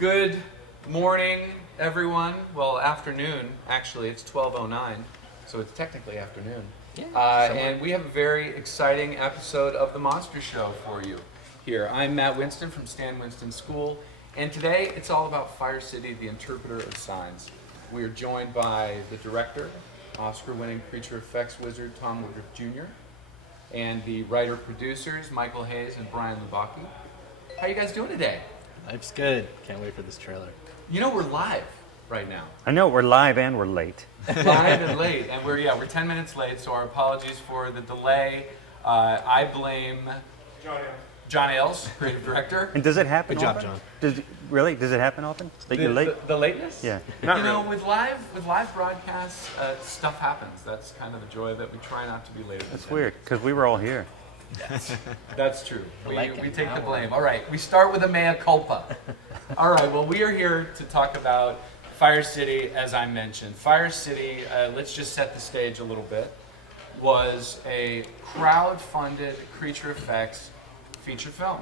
Good morning, everyone. Well, afternoon. Actually, it's 12:09, so it's technically afternoon. And we have a very exciting episode of The Monster Show for you here. I'm Matt Winston from Stan Winston School, and today it's all about Fire City, the interpreter of signs. We are joined by the director, Oscar-winning creature effects wizard Tom Woodruff Jr., and the writer-producers, Michael Hayes and Brian Lubocki. How you guys doing today? Life's good. Can't wait for this trailer. You know, we're live right now. I know, we're live and we're late. Live and late, and we're 10 minutes late, so our apologies for the delay. I blame John Ailes, creative director. And does it happen Good job, often? John. Does it happen often? That you're late? The lateness? Yeah. You know, with live broadcasts, stuff happens. That's kind of the joy of it. We try not to be late. That's weird, because we were all here. That's true. We like take it. the blame. All right, we start with a mea culpa. All right, well, we are here to talk about Fire City, as I mentioned. Fire City, let's just set the stage a little bit, was a crowd-funded creature effects feature film.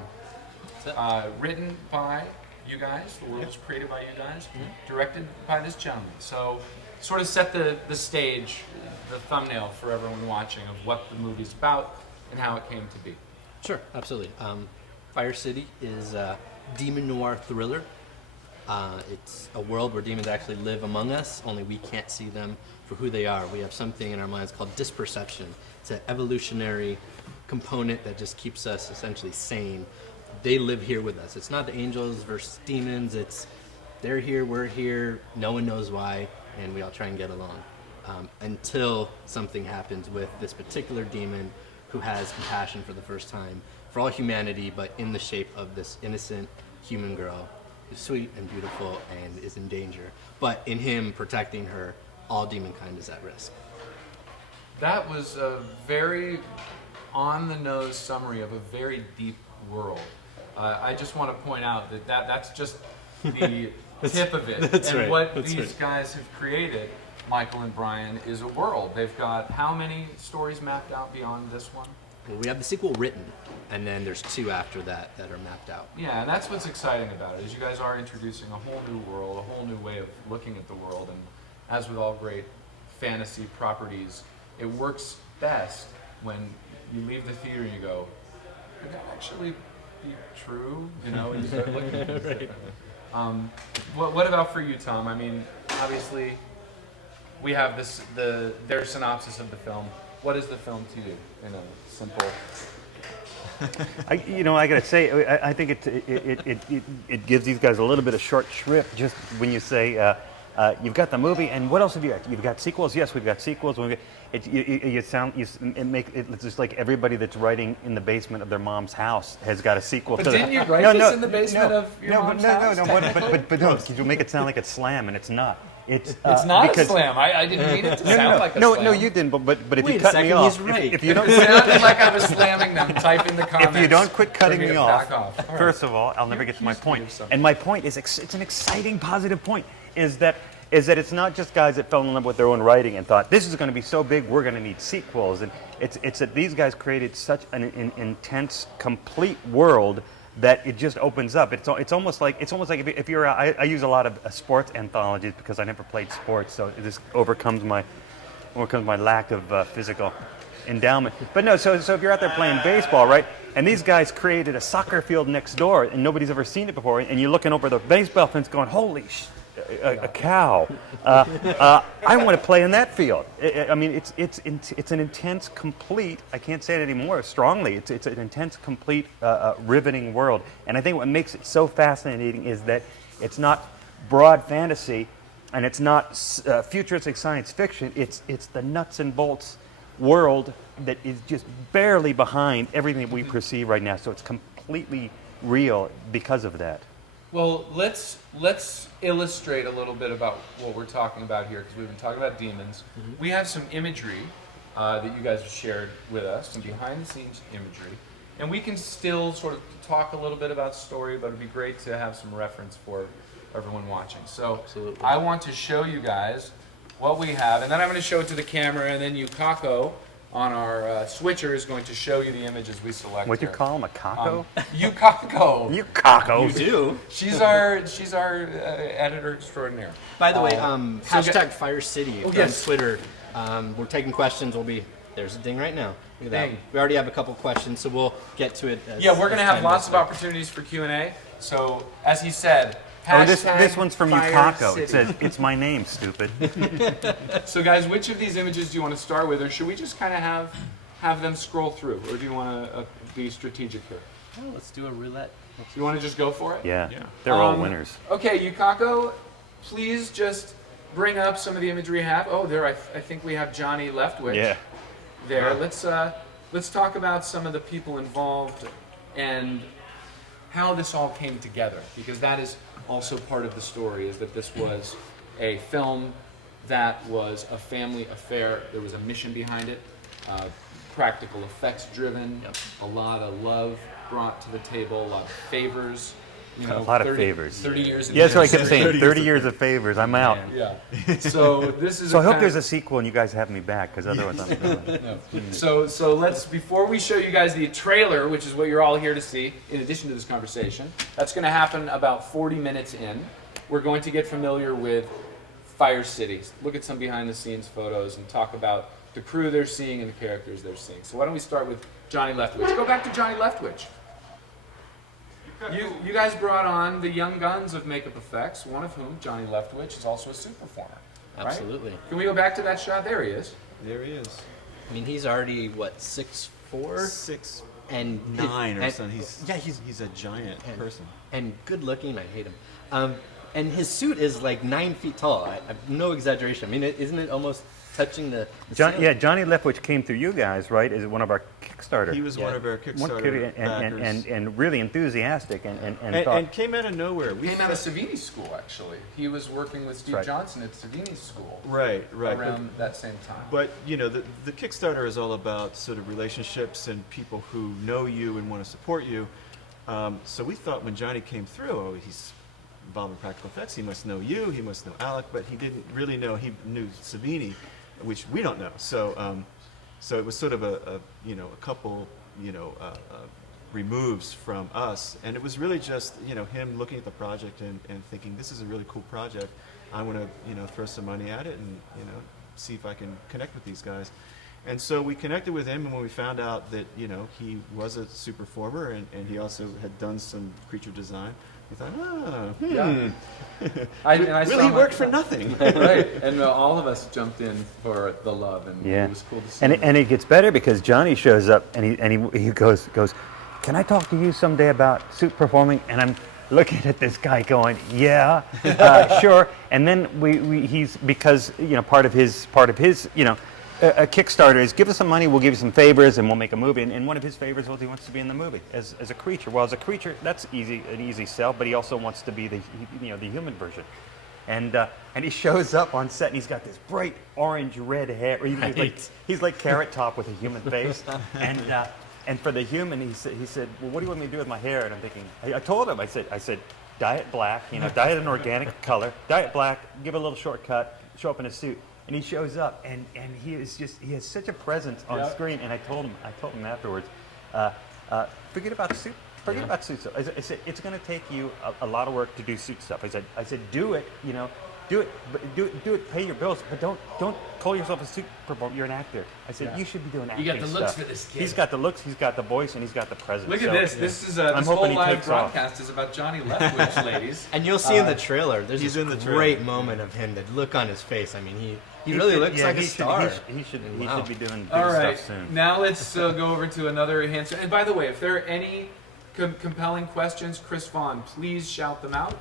Written by you guys, the world was created by you guys, directed by this gentleman. So, sort of set the stage, the thumbnail for everyone watching of what the movie's about and how it came to be. Sure, absolutely. Fire City is a demon noir thriller. It's a world where demons actually live among us, only we can't see them for who they are. We have something in our minds called disperception. It's an evolutionary component that just keeps us essentially sane. They live here with us. It's not the angels versus demons. It's they're here, we're here, no one knows why, and we all try and get along. Until something happens with this particular demon who has compassion for the first time for all humanity, but in the shape of this innocent human girl who's sweet and beautiful and is in danger. But in him protecting her, all demonkind is at risk. That was a very on-the-nose summary of a very deep world. I just want to point out that's just the tip of it. That's and right, what that's these right. guys have created, Michael and Brian, is a world. They've got how many stories mapped out beyond this one? Well, we have the sequel written, and then there's 2 after that that are mapped out. Yeah, and that's what's exciting about it, is you guys are introducing a whole new world, a whole new way of looking at the world, and as with all great fantasy properties, it works best when you leave the theater and you go, could that actually be true? You know, and you start looking at things differently. What about for you, Tom? I mean, obviously, we have their synopsis of the film. What is the film to you in a simple? I gotta say, I think it gives these guys a little bit of short shrift just when you say you've got the movie, and what else have you got? You've got sequels. Yes, we've got sequels. It's just like everybody that's writing in the basement of their mom's house has got a sequel. But to didn't you write this in the basement of your mom's house? But no, you make it sound like it's slam, and it's not. It's not a slam. I didn't mean it to sound like a slam. No, you didn't. But if Wait you a cut second, me off, he's right. if you don't, It sounded like I was slamming them. Type in the comments. if you don't quit cutting bring me it off, back off. All right. first of all, I'll never get to my accused me point. of something. And my point is, it's an exciting, positive point. Is that it's not just guys that fell in love with their own writing and thought this is going to be so big, we're going to need sequels. And it's that these guys created such an intense, complete world that it just opens up. It's almost like if you're I use a lot of sports anthologies because I never played sports, so this overcomes my lack of physical endowment. But no, so if you're out there playing baseball, right, and these guys created a soccer field next door and nobody's ever seen it before, and you're looking over the baseball fence going, holy a cow. I want to play in that field. I mean, it's an intense, complete, I can't say it anymore strongly, it's an intense, complete, riveting world. And I think what makes it so fascinating is that it's not broad fantasy and it's not futuristic science fiction, it's the nuts and bolts world that is just barely behind everything that we perceive right now. So it's completely real because of that. Well, let's illustrate a little bit about what we're talking about here, because we've been talking about demons. Mm-hmm. We have some imagery that you guys have shared with us, some behind-the-scenes imagery, and we can still sort of talk a little bit about story, but it'd be great to have some reference for everyone watching. So Absolutely. I want to show you guys what we have, and then I'm going to show it to the camera, and then you, Kako, on our switcher is going to show you the images we select. What'd you here. call him? A caco? Yukako. You caco. You do. She's our editor extraordinaire. By the way, so hashtag Fire City on yes. Twitter. We're taking questions. There's a ding right now. Look at that. Ding. We already have a couple questions, so we'll get to it. Yeah, we're going to have time lots goes of by. opportunities for Q&A. So, as he said, Oh, this hashtag one's from Fire Yukako. City. It says, "It's my name, stupid." So, guys, which of these images do you want to start with, or should we just kind of have them scroll through, or do you want to be strategic here? Oh, let's do a roulette. You want to just go for it? Yeah, they're all winners. Okay, Yukako, please just bring up some of the imagery we have. Oh, there, I think we have Johnny Leftwich. Yeah. There. Let's talk about some of the people involved and how this all came together, because that is also part of the story, is that this was a film that was a family affair. There was a mission behind it, practical effects driven, a lot of love brought to the table, a lot of favors. You know, A lot of 30 favors. 30 years. Yeah, that's what I kept industry. saying. 30 years of favors. I'm out. Yeah. So this is. So I hope kind there's of- a sequel and you guys have me back, because otherwise I'm done. No. So let's, before we show you guys the trailer, which is what you're all here to see, in addition to this conversation, that's going to happen about 40 minutes in. We're going to get familiar with Fire City, look at some behind-the-scenes photos, and talk about the crew they're seeing and the characters they're seeing. So why don't we start with Johnny Leftwich? Go back to Johnny Leftwich. You guys brought on the young guns of makeup effects, one of whom, Johnny Leftwich, is also a suit performer. Right? Absolutely. Can we go back to that shot? There he is. There he is. I mean, he's already, what, 6'4"? 6'9" And or and- something. He's a giant person. And good looking. I hate him. And his suit is like 9 feet tall. No exaggeration. I mean, isn't it almost touching the ceiling? Yeah, Johnny Leftwich came through you guys, right? Is one of our Kickstarter. He was one of our Kickstarter backers. and really enthusiastic And thought, came out of nowhere. He came out of Savini School, actually. He was working with Steve Right. Johnson at Savini School Right. around that same time. But you know, the Kickstarter is all about sort of relationships and people who know you and want to support you. So we thought when Johnny came through, oh, he's involved in practical effects. He must know you. He must know Alec. But he didn't really know. He knew Savini, which we don't know. So so it was sort of a couple removes from us, and it was really just him looking at the project and thinking, this is a really cool project. I want to throw some money at it and see if I can connect with these guys. And so we connected with him, and when we found out that he was a suit performer and he also had done some creature design, we thought, Yeah. I will saw he my- work for nothing? Right, and all of us jumped in for the love, and yeah. it was cool to see. and it gets better because Johnny shows up and he goes, "Can I talk to you someday about suit performing?" And I'm looking at this guy going, "Yeah, sure." And then he's, because part of his a Kickstarter is give us some money, we'll give you some favors, and we'll make a movie. And one of his favors was he wants to be in the movie as a creature. Well, as a creature, that's an easy sell. But he also wants to be the human version. And he shows up on set, and he's got this bright orange red hair. He's like Carrot Top with a human face. And for the human, he said, "Well, what do you want me to do with my hair?" And I'm thinking, I told him, I said, dye it black, dye it an organic color, dye it black, give it a little shortcut, show up in a suit. And he shows up, and he has such a presence on screen. And I told him afterwards, forget about suit. Forget about suit stuff. I said, it's going to take you a lot of work to do suit stuff. I said, do it, do it, but do it, pay your bills, but don't call yourself a suit performer. You're an actor. I said, you should be doing acting You got the looks stuff. for this kid. He's got the looks, he's got the voice, and he's got the presence. Look at So, this. This is I'm this hoping whole he live takes off. broadcast is about Johnny Leftwich, ladies. And you'll see in the trailer, there's He's this in the trailer. great moment of him, the look on his face. I mean, he really looks like a star. He should Wow. be doing big All right, stuff soon. now let's go over to another handsome. And by the way, if there are any compelling questions, Chris Vaughn, please shout them out.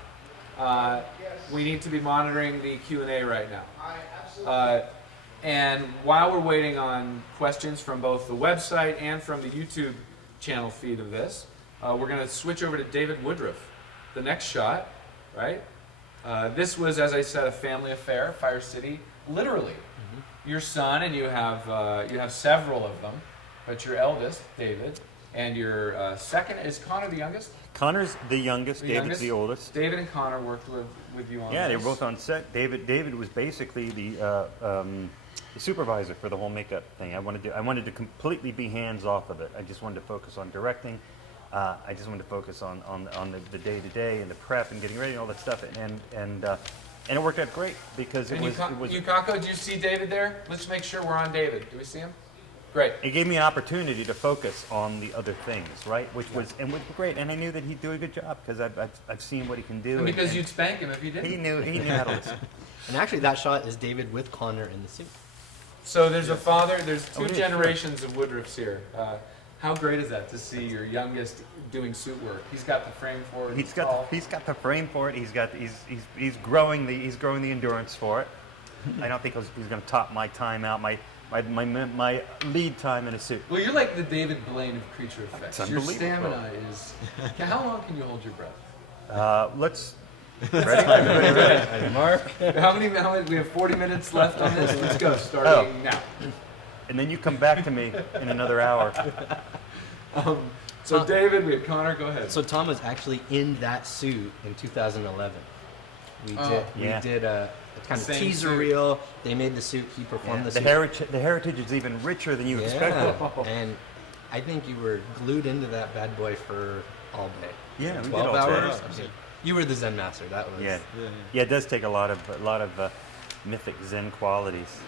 We need to be monitoring the Q&A right now. And while we're waiting on questions from both the website and from the YouTube channel feed of this, we're going to switch over to David Woodruff. The next shot, right? This was, as I said, a family affair, Fire City, literally. Your son, and you have several of them, but your eldest, David, and your second, is Connor the youngest? Connor's the youngest, The David's youngest? the oldest. David and Connor worked with you on Yeah, they this. were both on set. David was basically the supervisor for the whole makeup thing. I wanted to completely be hands off of it. I just wanted to focus on directing. I just wanted to focus on the day to day and the prep and getting ready and all that stuff. And it worked out great because it was. Yukako, do you see David there? Let's make sure we're on David. Do we see him? Great. It gave me an opportunity to focus on the other things, right? Which was great, and I knew that he'd do a good job because I've seen what he can do. And because you'd spank him if he didn't. He knew how to listen. And actually, that shot is David with Connor in the suit. So there's there's two generations of Woodruffs here. How great is that to see your youngest doing suit work? He's got the frame for it. He's got the frame for it. He's growing the endurance for it. I don't think he's going to top my time out. My lead time in a suit. Well, you're like the David Blaine of creature effects. It's Your unbelievable. stamina is. How long can you hold your breath? Let's. Ready? Mark. How many? We have 40 minutes left on this. Let's go. Starting now. And then you come back to me in another hour. So David, we have Connor. Go ahead. So Tom was actually in that suit in 2011. We did a kind of Same teaser suit. reel. They made the suit. He performed the suit. The heritage is even richer than you expected. And I think you were glued into that bad boy for all day. Yeah, we did 12 all hours. day. I mean, you were the Zen master. That was Yeah, it does take a lot of mythic Zen qualities.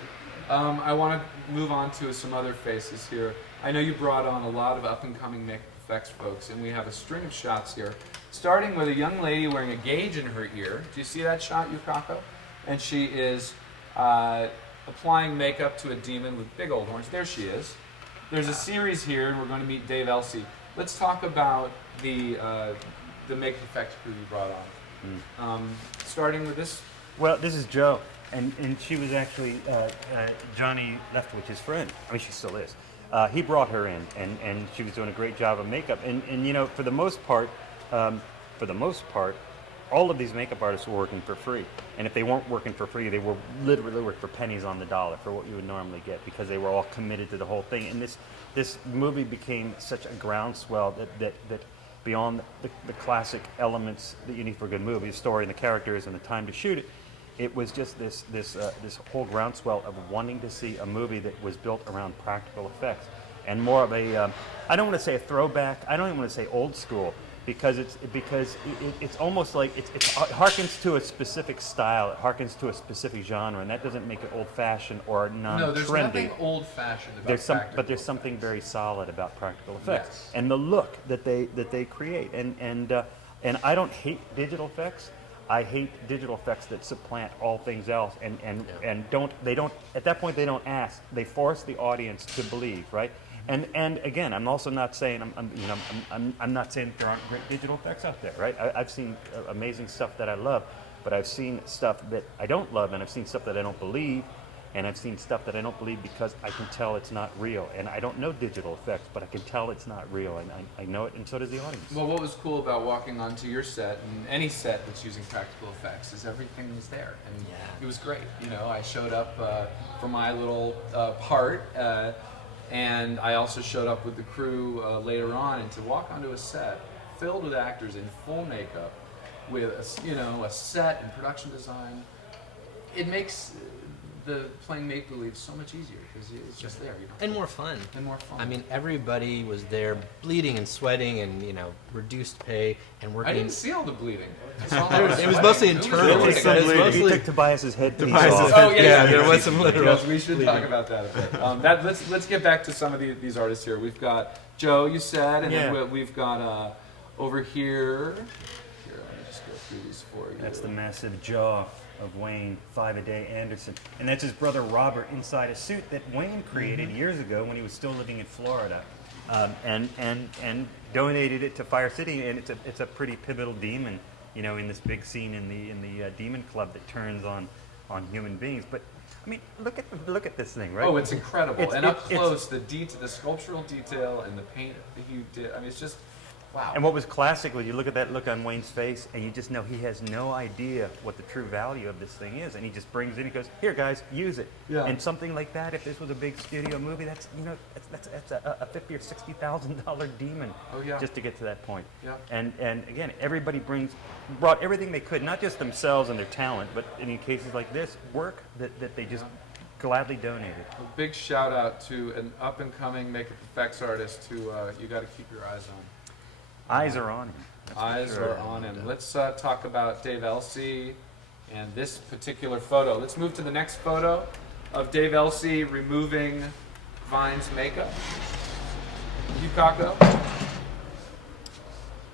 I want to move on to some other faces here. I know you brought on a lot of up-and-coming makeup effects folks, and we have a string of shots here, starting with a young lady wearing a gauge in her ear. Do you see that shot, Yukako? And she is applying makeup to a demon with big old horns. There she is. There's a series here, and we're going to meet Dave Elsey. Let's talk about the makeup effects crew you brought on. Starting with this. Well, this is Joe, and she was actually Johnny Leftwich's friend. I mean, she still is. He brought her in, and she was doing a great job of makeup. And you know, for the most part, all of these makeup artists were working for free. And if they weren't working for free, they were literally working for pennies on the dollar for what you would normally get, because they were all committed to the whole thing. And this movie became such a groundswell that beyond the classic elements that you need for a good movie, the story and the characters and the time to shoot it, it was just this whole groundswell of wanting to see a movie that was built around practical effects and more of a I don't want to say a throwback, I don't even want to say old school, because it's almost like it harkens to a specific style, it harkens to a specific genre, and that doesn't make it old-fashioned or non-trendy. No, there's nothing old-fashioned about but there's something very solid about practical effects, Yes. and the look that they create. And I don't hate digital effects. I hate digital effects that supplant all things else, and they don't at that point they don't ask. They force the audience to believe, right? And again, I'm also not saying I'm not saying there aren't great digital effects out there, right? I've seen amazing stuff that I love, but I've seen stuff that I don't love, and I've seen stuff that I don't believe, and I've seen stuff that I don't believe because I can tell it's not real. And I don't know digital effects, but I can tell it's not real, and I know it, and so does the audience. Well, what was cool about walking onto your set, and any set that's using practical effects, is everything was there, and it was great. You know, I showed up for my little part, and I also showed up with the crew later on, and to walk onto a set filled with actors in full makeup, with a set and production design, it makes the playing make-believe so much easier because it's just there, and more fun. I mean, everybody was there bleeding and sweating and, reduced pay and working. I didn't see all the bleeding. It was mostly internal. He took Tobias's headpiece off. Oh, yeah, there was some literal. Yes, we should talk about that a bit. Let's get back to some of these artists here. We've got Joe, you said, and then we've got over here. Here, let me just go through these for you. That's the massive jaw of Wayne Five-A-Day Anderson, and that's his brother Robert inside a suit that Wayne created years ago when he was still living in Florida, and donated it to Fire City, and it's a pretty pivotal demon, in this big scene in the demon club that turns on human beings. But I mean, look at this thing, right? Oh, it's incredible, and up close, the sculptural detail and the paint that you did. I mean, it's just. Wow. And what was classic was you look at that look on Wayne's face, and you just know he has no idea what the true value of this thing is, and he just brings it. He goes, "Here, guys, use it." Yeah. And something like that, if this was a big studio movie, that's a $50,000 or $60,000 demon. Oh, yeah. Just to get to that point. Yeah. And again, everybody brought everything they could, not just themselves and their talent, but in cases like this, work that they just gladly donate it. A big shout out to an up and coming makeup effects artist who you got to keep your eyes on. Eyes are on him. That's for Eyes sure. are on him. Let's talk about Dave Elsey and this particular photo. Let's move to the next photo of Dave Elsey removing Vine's makeup. You, Kako.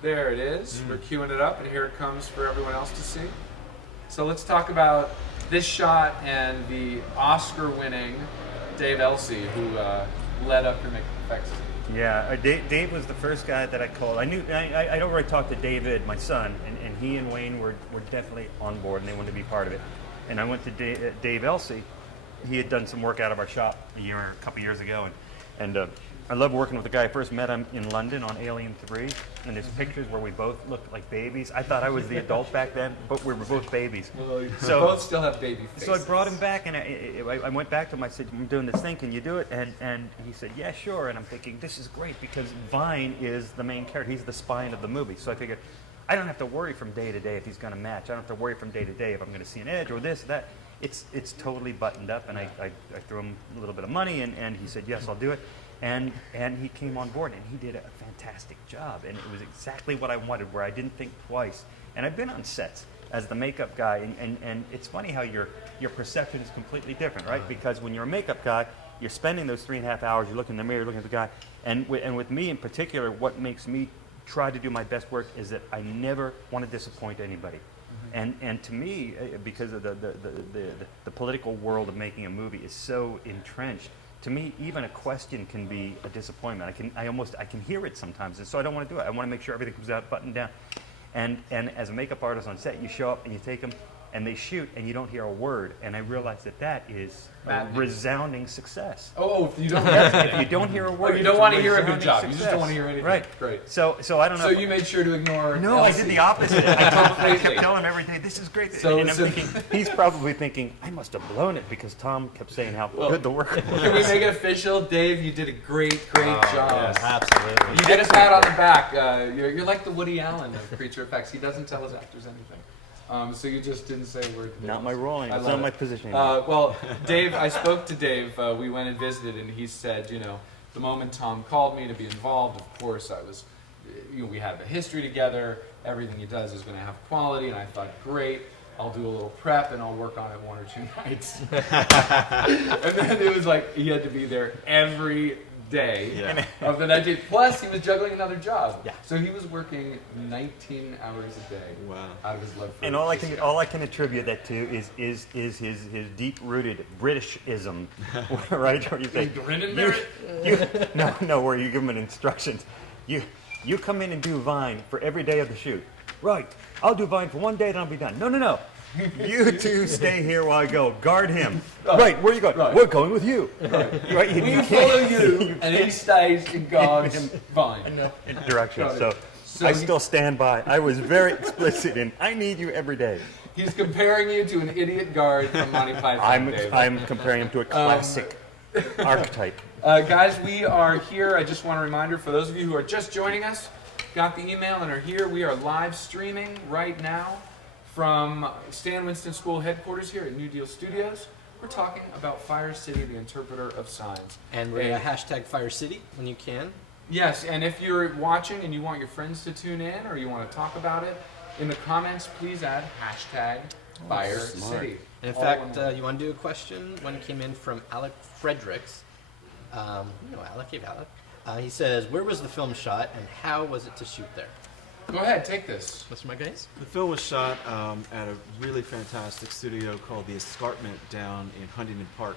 There it is. We're queuing it up, and here it comes for everyone else to see. So let's talk about this shot and the Oscar-winning Dave Elsey, who led up your makeup effects team. Yeah, Dave was the first guy that I called. I'd already talked to David, my son, and he and Wayne were definitely on board, and they wanted to be part of it. And I went to Dave Elsey. He had done some work out of our shop a couple years ago, and I love working with the guy. I first met him in London on Alien 3, and there's pictures where we both looked like babies. I thought I was the adult back then, but we were both babies. So both still have baby faces. So I brought him back, and I went back to him. I said, I'm doing this thing. Can you do it? And he said, yeah, sure. And I'm thinking, this is great because Vine is the main character. He's the spine of the movie. So I figured, I don't have to worry from day to day if he's going to match. I don't have to worry from day to day if I'm going to see an edge or this, that. It's totally buttoned up, and I threw him a little bit of money, and he said, yes, I'll do it. And he came on board, and he did a fantastic job. And it was exactly what I wanted, where I didn't think twice. And I've been on sets as the makeup guy, and it's funny how your perception is completely different, right? Because when you're a makeup guy, you're spending those 3.5 hours, you're looking in the mirror, looking at the guy. And with me in particular, what makes me try to do my best work is that I never want to disappoint anybody. And to me, because of the political world of making a movie is so entrenched, to me, even a question can be a disappointment. I can hear it sometimes, and so I don't want to do it. I want to make sure everything comes out buttoned down. And as a makeup artist on set, you show up and you take them, and they shoot, and you don't hear a word. And I realize that is a resounding success. Oh, if you don't If you don't hear a word, you don't it's want to hear a good resounding job. You just success. don't want to hear anything. Right. Great. So I don't know. So you made sure to ignore. No, I did the opposite. I Completely. kept telling him every day, this is great. So and I'm thinking, he's probably thinking, I must have blown it because Tom kept saying how good the work was. Can we make it official? Dave, you did a great job. Yes, absolutely. You get a pat on the back. You're like the Woody Allen of Creature Effects. He doesn't tell his actors anything. So you just didn't say a word. Not my role. It's not my position. Well, Dave, I spoke to Dave. We went and visited, and he said, the moment Tom called me to be involved, of course, I was, we have a history together. Everything he does is going to have quality, and I thought, great. I'll do a little prep, and I'll work on it 1 or 2 nights. And then it was like he had to be there every day of the 19. Plus, he was juggling another job. Yeah. So he was working 19 hours a day. Wow. Out of his love for And all I can attribute that to is his deep-rooted Britishism, right? Where you say, where you give him an instructions. You come in and do Vine for every day of the shoot. Right. I'll do Vine for 1 day, then I'll be done. No. You two stay here while I go. Guard him. Right. Where are you going? Right. We're going with you. Right. We follow you, and he stays in God's Vine. Direction. Got it. So I still stand by. I was very explicit in, I need you every day. He's comparing you to an idiot guard from Monty Python. Dave. I'm comparing him to a classic archetype. Guys, we are here. I just want a reminder for those of you who are just joining us, got the email and are here. We are live streaming right now from Stan Winston School headquarters here at New Deal Studios. We're talking about Fire City, the interpreter of signs. And we're hashtag Fire City when you can. Yes, and if you're watching and you want your friends to tune in or you want to talk about it, in the comments, please add hashtag Fire City. And in fact, you want to do a question? One came in from Alec Fredericks. Alec, hey Alec. He says, where was the film shot and how was it to shoot there? Go ahead, take this. What's my guys? The film was shot at a really fantastic studio called The Escarpment down in Huntington Park.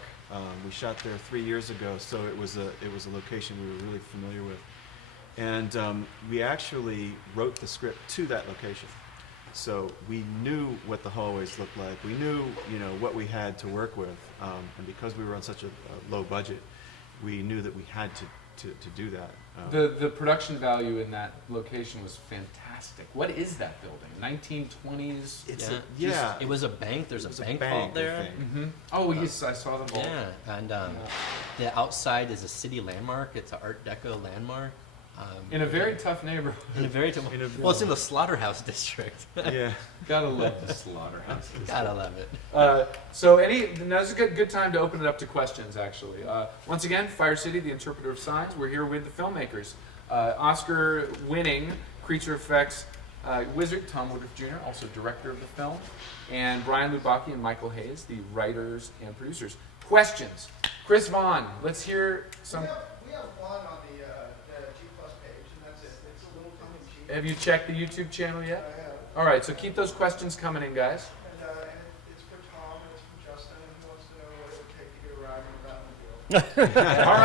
We shot there 3 years ago, so it was a location we were really familiar with. And we actually wrote the script to that location. So we knew what the hallways looked like. We knew, what we had to work with. And because we were on such a low budget, we knew that we had to do that. The production value in that location was fantastic. What is that building? 1920s? It was a bank. There's a bank vault there. Mm-hmm. Oh, yes, I saw the vault. Yeah, and the outside is a city landmark. It's an Art Deco landmark. In a very tough neighborhood. In a very well, it's in the slaughterhouse district. Yeah. Gotta love the slaughterhouse. Gotta love it. So now's a good time to open it up to questions, actually. Once again, Fire City, the interpreter of signs. We're here with the filmmakers. Oscar-winning creature effects wizard Tom Woodruff Jr., also director of the film, and Brian Lubocki and Michael Hayes, the writers and producers. Questions. Chris Vaughn, let's hear some. We have one on the G Plus page, and that's it. It's a little tongue in cheek. Have you checked the YouTube channel yet? I have. All right, so keep those questions coming in, guys. And it's for Tom, and it's from Justin, and he wants to know what it would take to get a ride in the Batmobile. All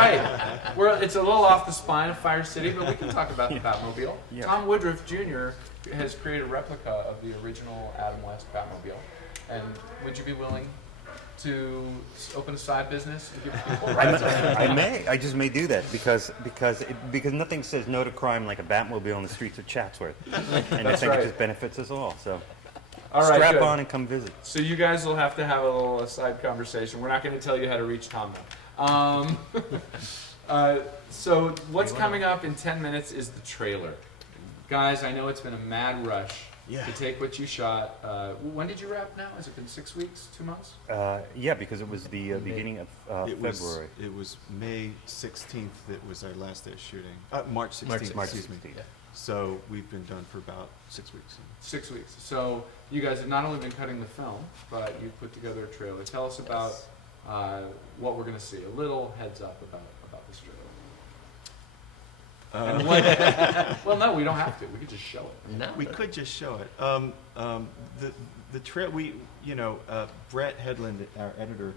right. It's a little off the spine of Fire City, but we can talk about the Batmobile. Yeah. Tom Woodruff Jr. has created a replica of the original Adam West Batmobile. And would you be willing to open a side business and give people rides? I just may do that because nothing says no to crime like a Batmobile on the streets of Chatsworth, and I That's think right. it just benefits us all. So All right, strap good. on and come visit. So you guys will have to have a little side conversation. We're not going to tell you how to reach Tom now. So what's coming up in 10 minutes is the trailer. Guys, I know it's been a mad rush to take what you shot. When did you wrap now? Has it been 6 weeks, 2 months? Yeah, because it was the beginning of February. It was May 16th that was our last day of shooting. March 16th, March excuse me. 16th. Yeah. So we've been done for about 6 weeks. 6 weeks. So you guys have not only been cutting the film, but you've put together a trailer. Tell us about what we're going to see. A little heads up about this trailer. Well, no, we don't have to. We could just show it. No, We could just show it. The trail Brett Headland, our editor,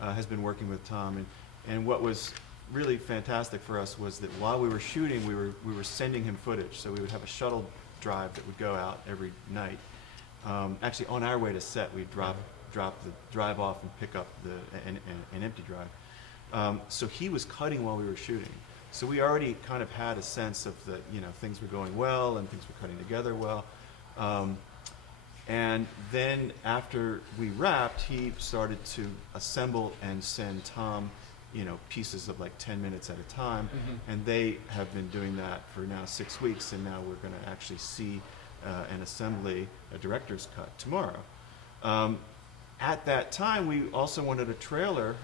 has been working with Tom, and what was really fantastic for us was that while we were shooting, we were sending him footage. So we would have a shuttle drive that would go out every night. Actually, on our way to set, we'd drop the drive off and pick up an empty drive. So he was cutting while we were shooting. So we already kind of had a sense of the, things were going well and things were cutting together well. And then after we wrapped, he started to assemble and send Tom, pieces of like 10 minutes at a time. Mm-hmm. And they have been doing that for now 6 weeks. And now we're going to actually see an assembly, a director's cut tomorrow. At that time, we also wanted a trailer,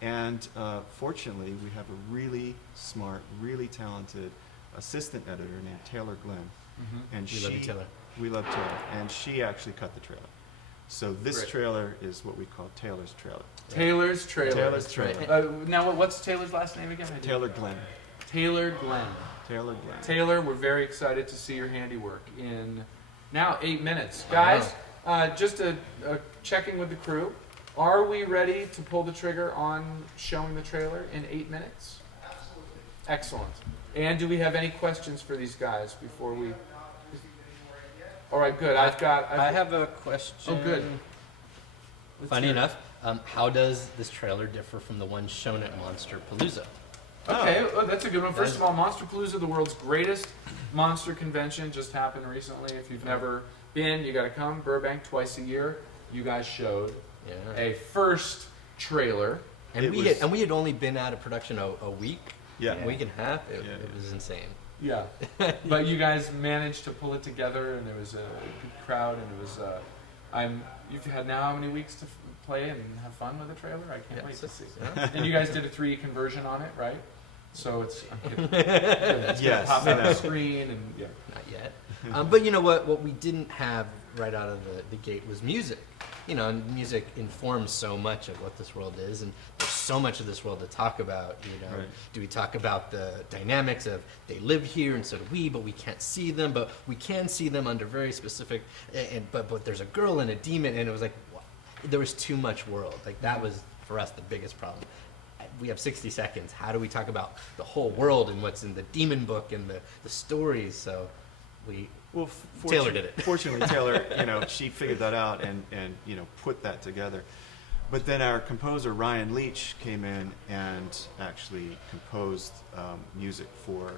and fortunately, we have a really smart, really talented assistant editor named Taylor Glenn. Mm-hmm. And We love you, Taylor. We love Taylor, and she actually cut the trailer. So this Great. trailer is what we call Taylor's trailer. Taylor's trailer. Taylor's trailer. Now, what's Taylor's last name again? Taylor Glenn. Taylor Glenn. Taylor Glenn. Taylor, we're very excited to see your handiwork in now 8 minutes. Guys, just a checking with the crew. Are we ready to pull the trigger on showing the trailer in 8 minutes? Absolutely. Excellent. And do we have any questions for these guys before we... All right, good. I have a question. Oh, good. Funny enough, how does this trailer differ from the one shown at Monster Palooza? Okay, that's a good one. First of all, Monsterpalooza, the world's greatest monster convention, just happened recently. If you've never been, you got to come. Burbank, twice a year. You guys showed a first trailer. And we had only been out of production a week, Yeah. a week and a half. It Yeah. was insane. Yeah, but you guys managed to pull it together, and it was a good crowd, and it was. You've had now how many weeks to play and have fun with the trailer? I can't wait to see. And you guys did a 3D conversion on it, right? So it's. I'm kidding. It's gonna Yes. pop up on the screen, and yeah. Not yet. But you know what we didn't have right out of the gate was music. And music informs so much of what this world is, and there's so much of this world to talk about. Right. Do we talk about the dynamics of they live here and so do we, but we can't see them, but we can see them under very specific. But there's a girl and a demon, and it was like there was too much world. Like that was for us the biggest problem. We have 60 seconds. How do we talk about the whole world and what's in the demon book and the stories? So we. Well, Taylor did it. Fortunately, Taylor, she figured that out and put that together. But then our composer Ryan Leach came in and actually composed music for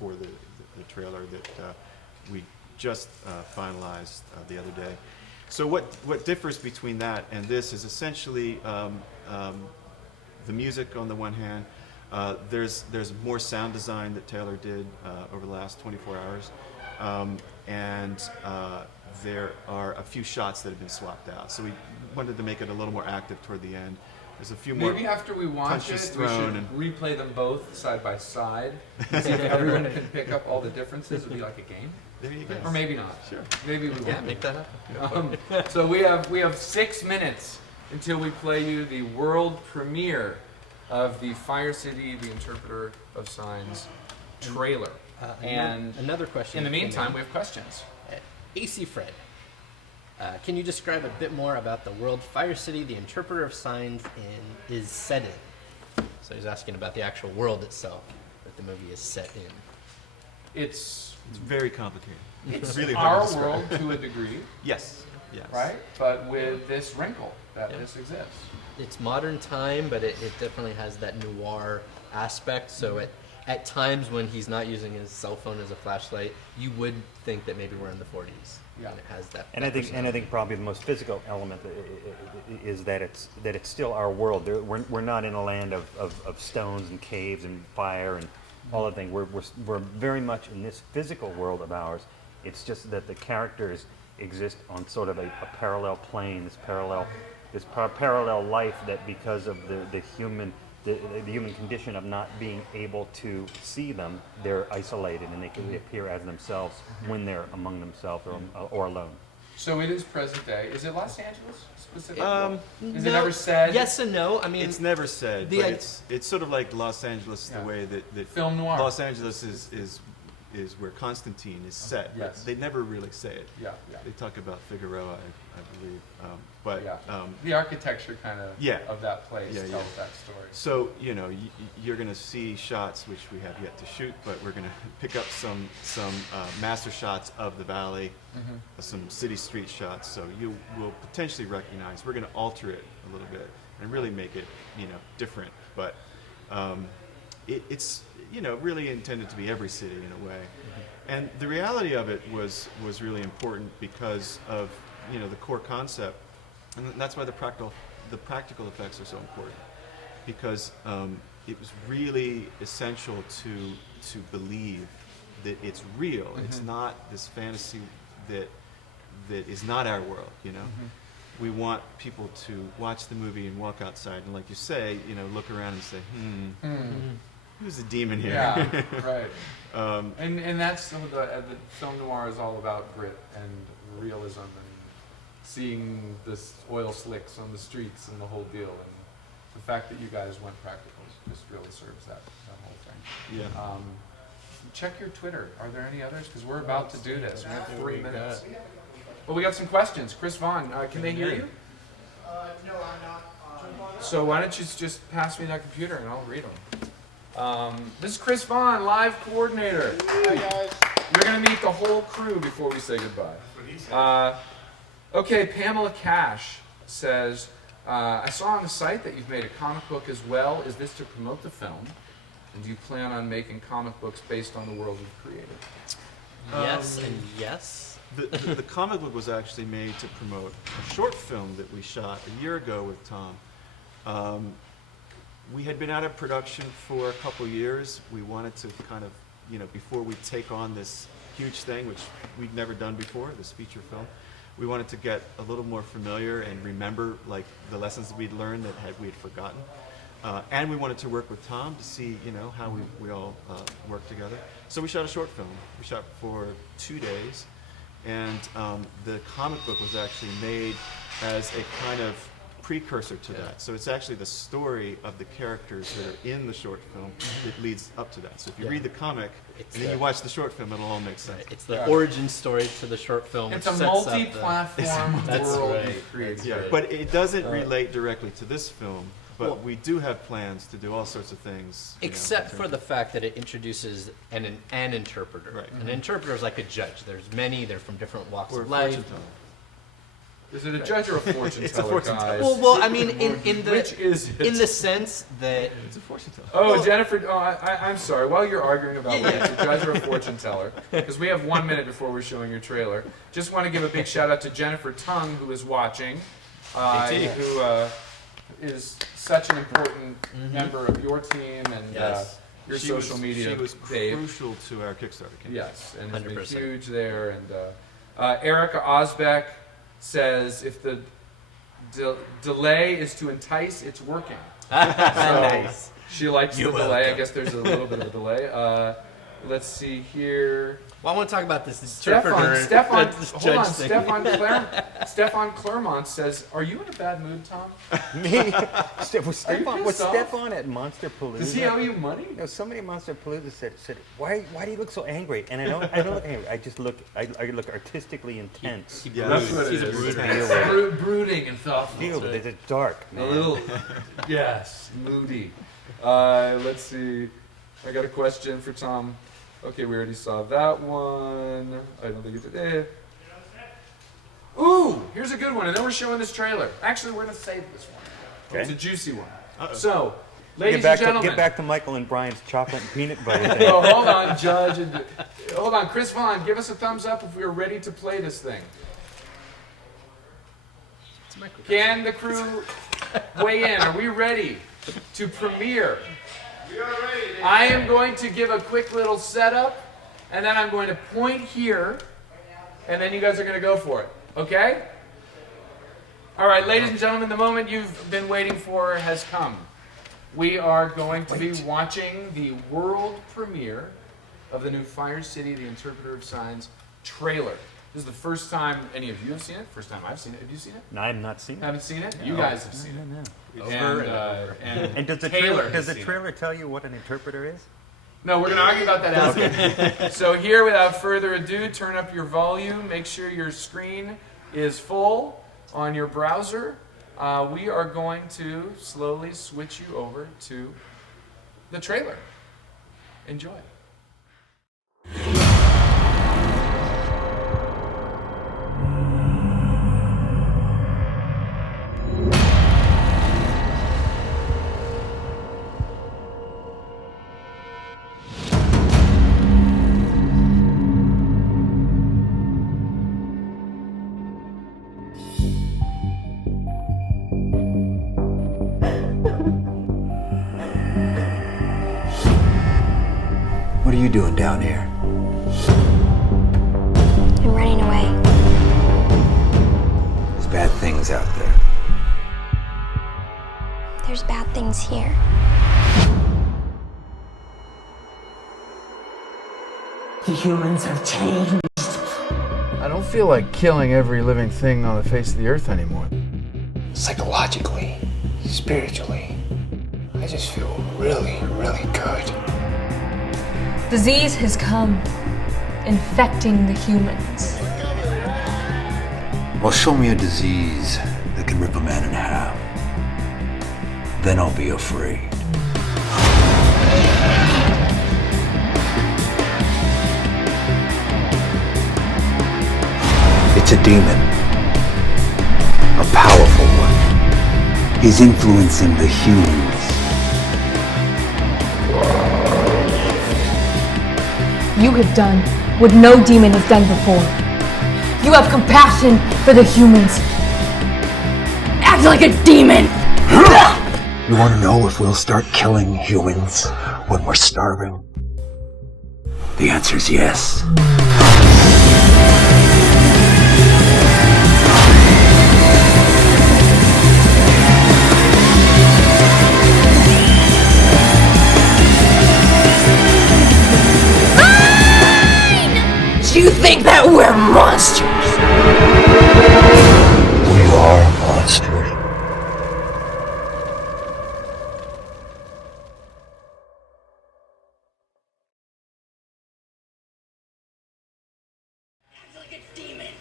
the trailer that we just finalized the other day. So what differs between that and this is essentially the music on the one hand, There's more sound design that Taylor did over the last 24 hours, and there are a few shots that have been swapped out. So we wanted to make it a little more active toward the end. There's a few more. Maybe after we watch punches it, we should thrown and- replay them both side by side. And see if everyone can pick up all the differences. It'll be like a game. There you go. Or maybe not. Sure. Maybe we won't. Yeah, make that happen. So we have 6 minutes until we play you the world premiere of the Fire City, the Interpreter of Signs trailer. And another question. in the came meantime, we have questions. AC Fred, can you describe a bit more about the world Fire City, the Interpreter of Signs is set in? So he's asking about the actual world itself that the movie is set in. It's It's very complicated. it's really hard to our describe. world to a degree, Yes. Yes. right? But with this wrinkle that Yeah. this exists. It's modern time, but it definitely has that noir aspect. So at times when he's not using his cell phone as a flashlight, you would think that maybe we're in the 40s. Yeah. And it has that. And I think probably the most physical element is that it's still our world. We're not in a land of stones and caves and fire and all the things. We're very much in this physical world of ours. It's just that the characters exist on sort of a parallel plane, this parallel life that because of the human condition of not being able to see them, they're isolated and they can appear as themselves when they're among themselves or alone. So it is present day. Is it Los Angeles specifically? Is No, it ever said? Yes and no. I mean, It's never said, the but i- it's sort of like Los Angeles, Yeah. the way that Film noir. Los Angeles is where Constantine is set. Yes. But they never really say it. Yeah, yeah. They talk about Figueroa, I believe. But Yeah. um, The architecture kind of Yeah. of that place Yeah, tells yeah. that story. so you're going to see shots which we have yet to shoot, but we're going to pick up some master shots of the valley, some city street shots. So you will potentially recognize. We're going to alter it a little bit and really make it different. But it's really intended to be every city in a way. And the reality of it was really important because of the core concept, and that's why the practical effects are so important, because it was really essential to believe that it's real. It's not this fantasy that is not our world. We want people to watch the movie and walk outside and, like you say, look around and say, who's the demon here? Yeah, right. And that's some of the film noir is all about grit and realism and seeing the oil slicks on the streets and the whole deal. And the fact that you guys went practical just really serves that whole thing. Yeah. Check your Twitter. Are there any others? Because we're about to do this. We have 3 we minutes. got? Well, we got some questions. Chris Vaughn, can they hear you? No, I'm not on. So why don't you just pass me that computer and I'll read them. This is Chris Vaughn, live coordinator. Hi, guys. You're going to meet the whole crew before we say goodbye. Okay, Pamela Cash says, I saw on the site that you've made a comic book as well. Is this to promote the film? And do you plan on making comic books based on the world you've created? Yes and yes. The comic book was actually made to promote a short film that we shot a year ago with Tom. We had been out of production for a couple years. We wanted to kind of, before we take on this huge thing, which we'd never done before, this feature film, we wanted to get a little more familiar and remember like the lessons that we'd learned that we had forgotten. And we wanted to work with Tom to see, how we all work together. So we shot a short film. We shot for 2 days. And the comic book was actually made as a kind of precursor to that. So it's actually the story of the characters that are in the short film that leads up to that. So if you read the comic and then you watch the short film, it'll all make sense. It's the origin story to the short film. It's which a sets up multi-platform That's world right. you've created. That's right. But it doesn't relate directly to this film. But Well- we do have plans to do all sorts of things. Except for the fact that it introduces an interpreter. Right. An interpreter is like a judge. There's many. They're from different walks Or of life. fortune teller. Is it a judge or a fortune It's a teller, fortune guys? teller. Well, I mean, in the Which is it? in the sense that It's a fortune teller. Oh, Well- Jennifer, I'm sorry. While you're arguing about whether it's a judge or a fortune teller, because we have 1 minute before we're showing your trailer, just want to give a big shout out to Jennifer Tung, who is watching, JT. is such an important member of your team and your She social was, media. She was Dave. crucial to our Kickstarter campaign. Yes, and has been 100%. huge there. And Erica Osbeck says if the delay is to entice, it's working. Nice. She likes You're the delay. I welcome. guess there's a little bit of a delay. Let's see here. Well, I want to talk about this Stefan interpreter. Stefan Claremont says, "Are you in a bad mood, Tom? Me? Was pissed off? Stefan at Monster Palooza? Does he owe you money?" No, somebody at Monster Palooza said, why do you look so angry? And I don't look angry. I just look artistically intense. That's what it He's a is. brooder. Brooding and thoughtful. Feel it. It's dark, A man. little, yes, moody. Let's see. I got a question for Tom. Okay, we already saw that one. I don't think it did. Ooh, here's a good one, and then we're showing this trailer. Actually, we're going to save this one. Okay. It's a juicy one. Uh-oh. So, ladies Get and gentlemen. get back to Michael and Brian's chocolate and peanut butter thing. Oh, hold on, Judge. Hold on, Chris Vaughn, give us a thumbs up if we are ready to play this thing. Can the crew weigh in? Are we ready to premiere? We are ready. I am going to give a quick little setup, and then I'm going to point here, and then you guys are going to go for it. Okay? All right, ladies and gentlemen, the moment you've been waiting for has come. We are going to be watching the world premiere of the new Fire City, the Interpreter of Signs trailer. This is the first time any of you have seen it. First time I've seen it. Have you seen it? No, I have not seen it. Haven't seen it? You guys have seen it. And does the Taylor trailer, has seen it. tell you what an interpreter is? No, we're going to argue about that after. So here, without further ado, turn up your volume. Make sure your screen is full on your browser. We are going to slowly switch you over to the trailer. Enjoy. What are you doing down here? I'm running away. There's bad things out there. There's bad things here. The humans have changed. I don't feel like killing every living thing on the face of the earth anymore. Psychologically, spiritually, I just feel really, really good. Disease has come, infecting the humans. Well, show me a disease that can rip a man in half. Then I'll be afraid. It's a demon. A powerful one. He's influencing the humans. You have done what no demon has done before. You have compassion for the humans. Act like a demon! You want to know if we'll start killing humans when we're starving? The answer is yes. Do you think that we're monsters? We are monsters.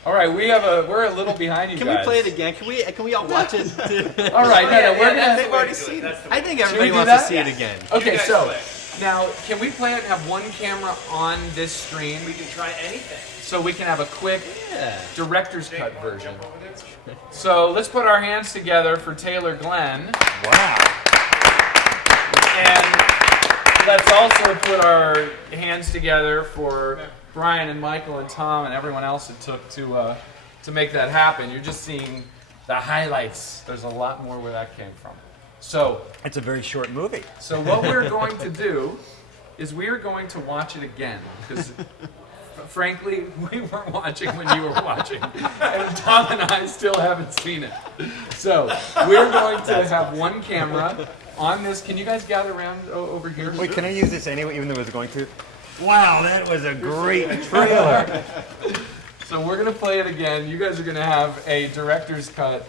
All right, we're a little behind you Can guys. we play it again? Can we all watch it? All right, no, we're gonna. They've already seen it. I think Should we everybody do wants that? to see it again. Okay, so now can we play it and have one camera on this screen? We can try anything. So we can have a quick Yeah. director's cut version. So let's put our hands together for Taylor Glenn. Wow. And let's also put our hands together for Brian and Michael and Tom and everyone else it took to make that happen. You're just seeing The highlights. There's a lot more where that came from. So It's a very short movie. So what we're going to do is we are going to watch it again because, frankly, we weren't watching when you were watching, and Tom and I still haven't seen it. So we're going to have one camera on this. Can you guys gather around over here? Wait, can I use this anyway, even though I was going to? Wow, that was a great trailer. So we're gonna play it again. You guys are gonna have a director's cut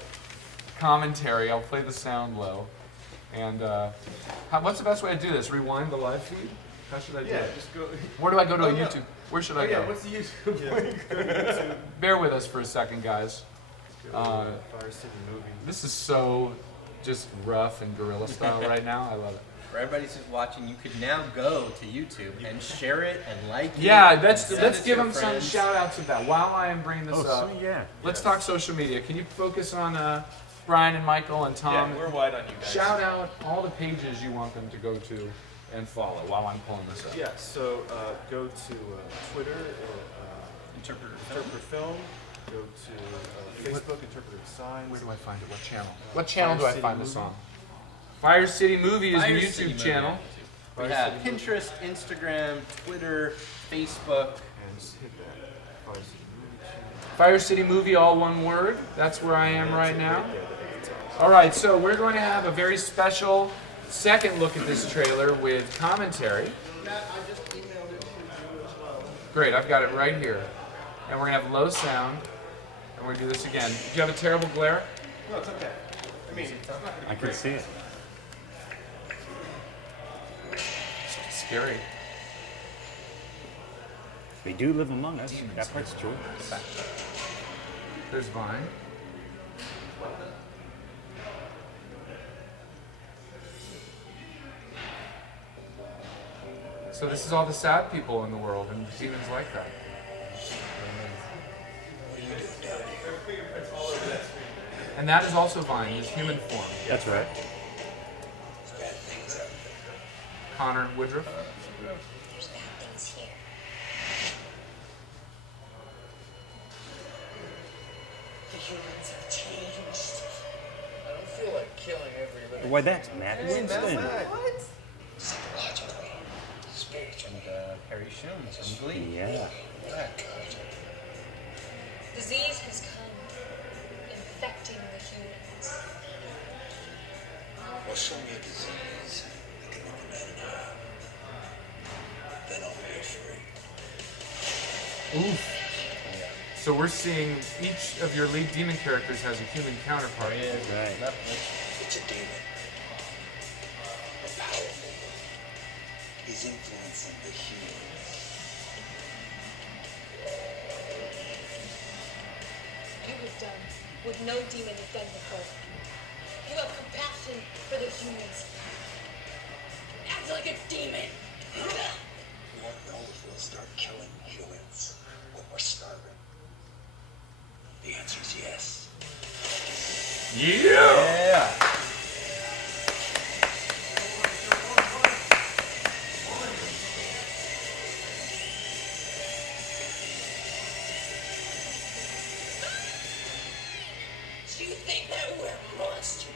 commentary. I'll play the sound low. And what's the best way to do this? Rewind the live feed? How should I do it? Just go. Where do I go to a YouTube? Where should I go? What's the YouTube link? Bear with us for a second, guys. Fire City movie. This is so just rough and guerrilla style right now. I love it. For everybody who's watching, you could now go to YouTube and share it and like it. Yeah, let's and send it to give your them some friends. shout outs of that. While I am bringing this up, yeah. let's talk social media. Can you focus on Brian and Michael and Tom? Yeah, we're wide on you guys. Shout out all the pages you want them to go to and follow while I'm pulling this up. Yeah, so go to Twitter or Interpreter Film. Go to Facebook, Interpreter Signs. Where do I find it? What channel? What channel do I City find this Movie. on? Fire City Movie is Fire the City YouTube Movie channel. on YouTube. We have Pinterest, Instagram, Twitter, Facebook. And just hit that Fire City Movie channel. Fire City Movie, all one word. That's where I am right now. All right, so we're going to have a very special second look at this trailer with commentary. Matt, I just emailed it to you as well. Great, I've got it right here. And we're going to have low sound, and we're going to do this again. Do you have a terrible glare? No, it's okay. I mean, it's not I can see it. It's scary. They do live among us. That part's true. There's Vine. So this is all the sad people in the world, and demons like that. And that is also Vine, his human form. That's right. Connor Woodruff. There's bad things here. The humans have changed. I don't feel like killing every living. Why, that's Matt Winston. Psychologically, spiritually. Harry Shums from Glee. Yeah. Disease has come, infecting the humans. Well, show me a disease that can eliminate it. Then I'll be free. Oof. So we're seeing each of your lead demon characters has a human counterpart. Right. It's a demon. A powerful one. He's influencing the humans. You have done what no demon has done before. You have compassion for the humans. Act like a demon. We won't know if we'll start killing humans when we're starving. The answer's yes. Yeah! Do you think that we're monsters?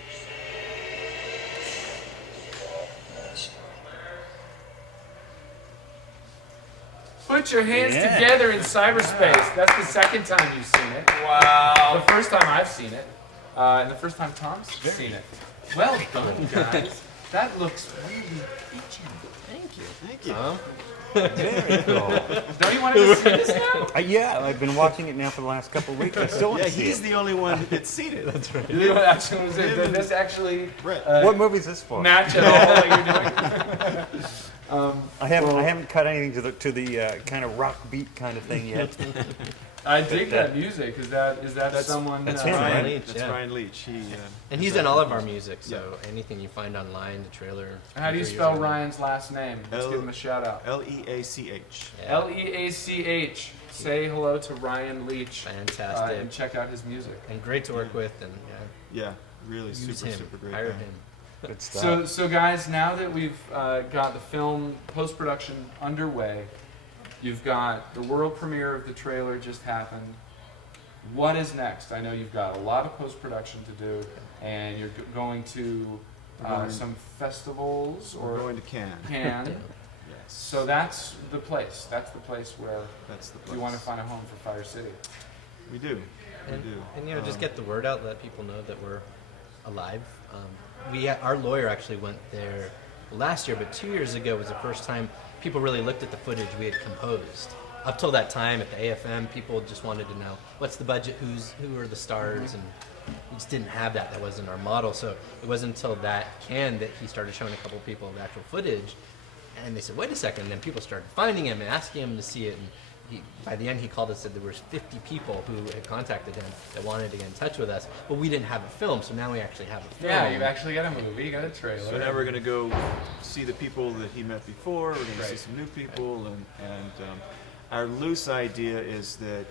Put your hands Yeah. together in cyberspace. That's the second time you've seen it. Wow. The first time I've seen it. And the first time Tom's seen it. Well done, guys. That looks really peachy. Thank you. Very cool. Don't you want to see this now? Yeah, I've been watching it now for the last couple of weeks. I still want Yeah, to see he's it. the only one that's seen it. That's right. You know what actually was it? Did this actually What movie is this for? match at all what you're doing? I haven't cut anything to the kind of rock beat kind of thing yet. I dig that music. Is that someone? that's him, Ryan right? Leach, That's yeah. Ryan Leach. He, And he's done all of our music, so anything you find online, the trailer. How do you spell Ryan's last name? Let's give him a shout out. Leach. Leach. Say hello to Ryan Leach. Fantastic. And check out his music. And great to work with, and Yeah, really use super, him. super great. Hire guy. him. Good stuff. So guys, now that we've got the film post-production underway, you've got the world premiere of the trailer just happened. what is next? I know you've got a lot of post-production to do, and you're going to some festivals We're or going to Cannes. Cannes. Yes. So that's the place. That's the place where That's the place. you want to find a home for Fire City. We do. We And, do. and you know, just get the word out, let people know that we're alive. Our lawyer actually went there last year, but 2 years ago was the first time people really looked at the footage we had composed. Up till that time at the AFM, people just wanted to know what's the budget, who are the stars, and we just didn't have that. That wasn't our model. So it wasn't until that Cannes that he started showing a couple of people the actual footage, and they said, "Wait a second!" And then people started finding him and asking him to see it. And by the end, he called and said there was 50 people who had contacted him that wanted to get in touch with us, but we didn't have a film. So now we actually have a film. Yeah, you've actually got a movie, you got a trailer. So now we're going to go see the people that he met before. We're going to see some new people, and our loose idea is that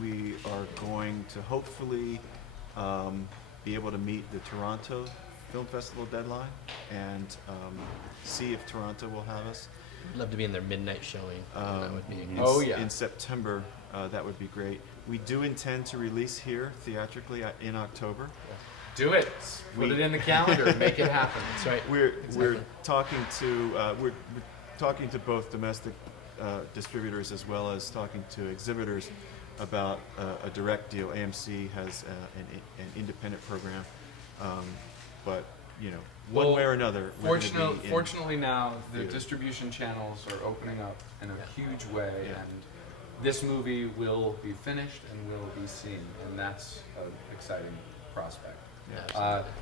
we are going to hopefully be able to meet the Toronto Film Festival deadline and see if Toronto will have us. I'd love to be in their midnight showing. That would be In September, that would be great. We do intend to release here theatrically in October. Do it. Put it in the calendar. Make it happen. That's right. We're talking to both domestic distributors as well as talking to exhibitors about a direct deal. AMC has an independent program, but you know, one way or another. Fortunately, now the distribution channels are opening up in a huge way, and this movie will be finished and will be seen, and that's an exciting prospect.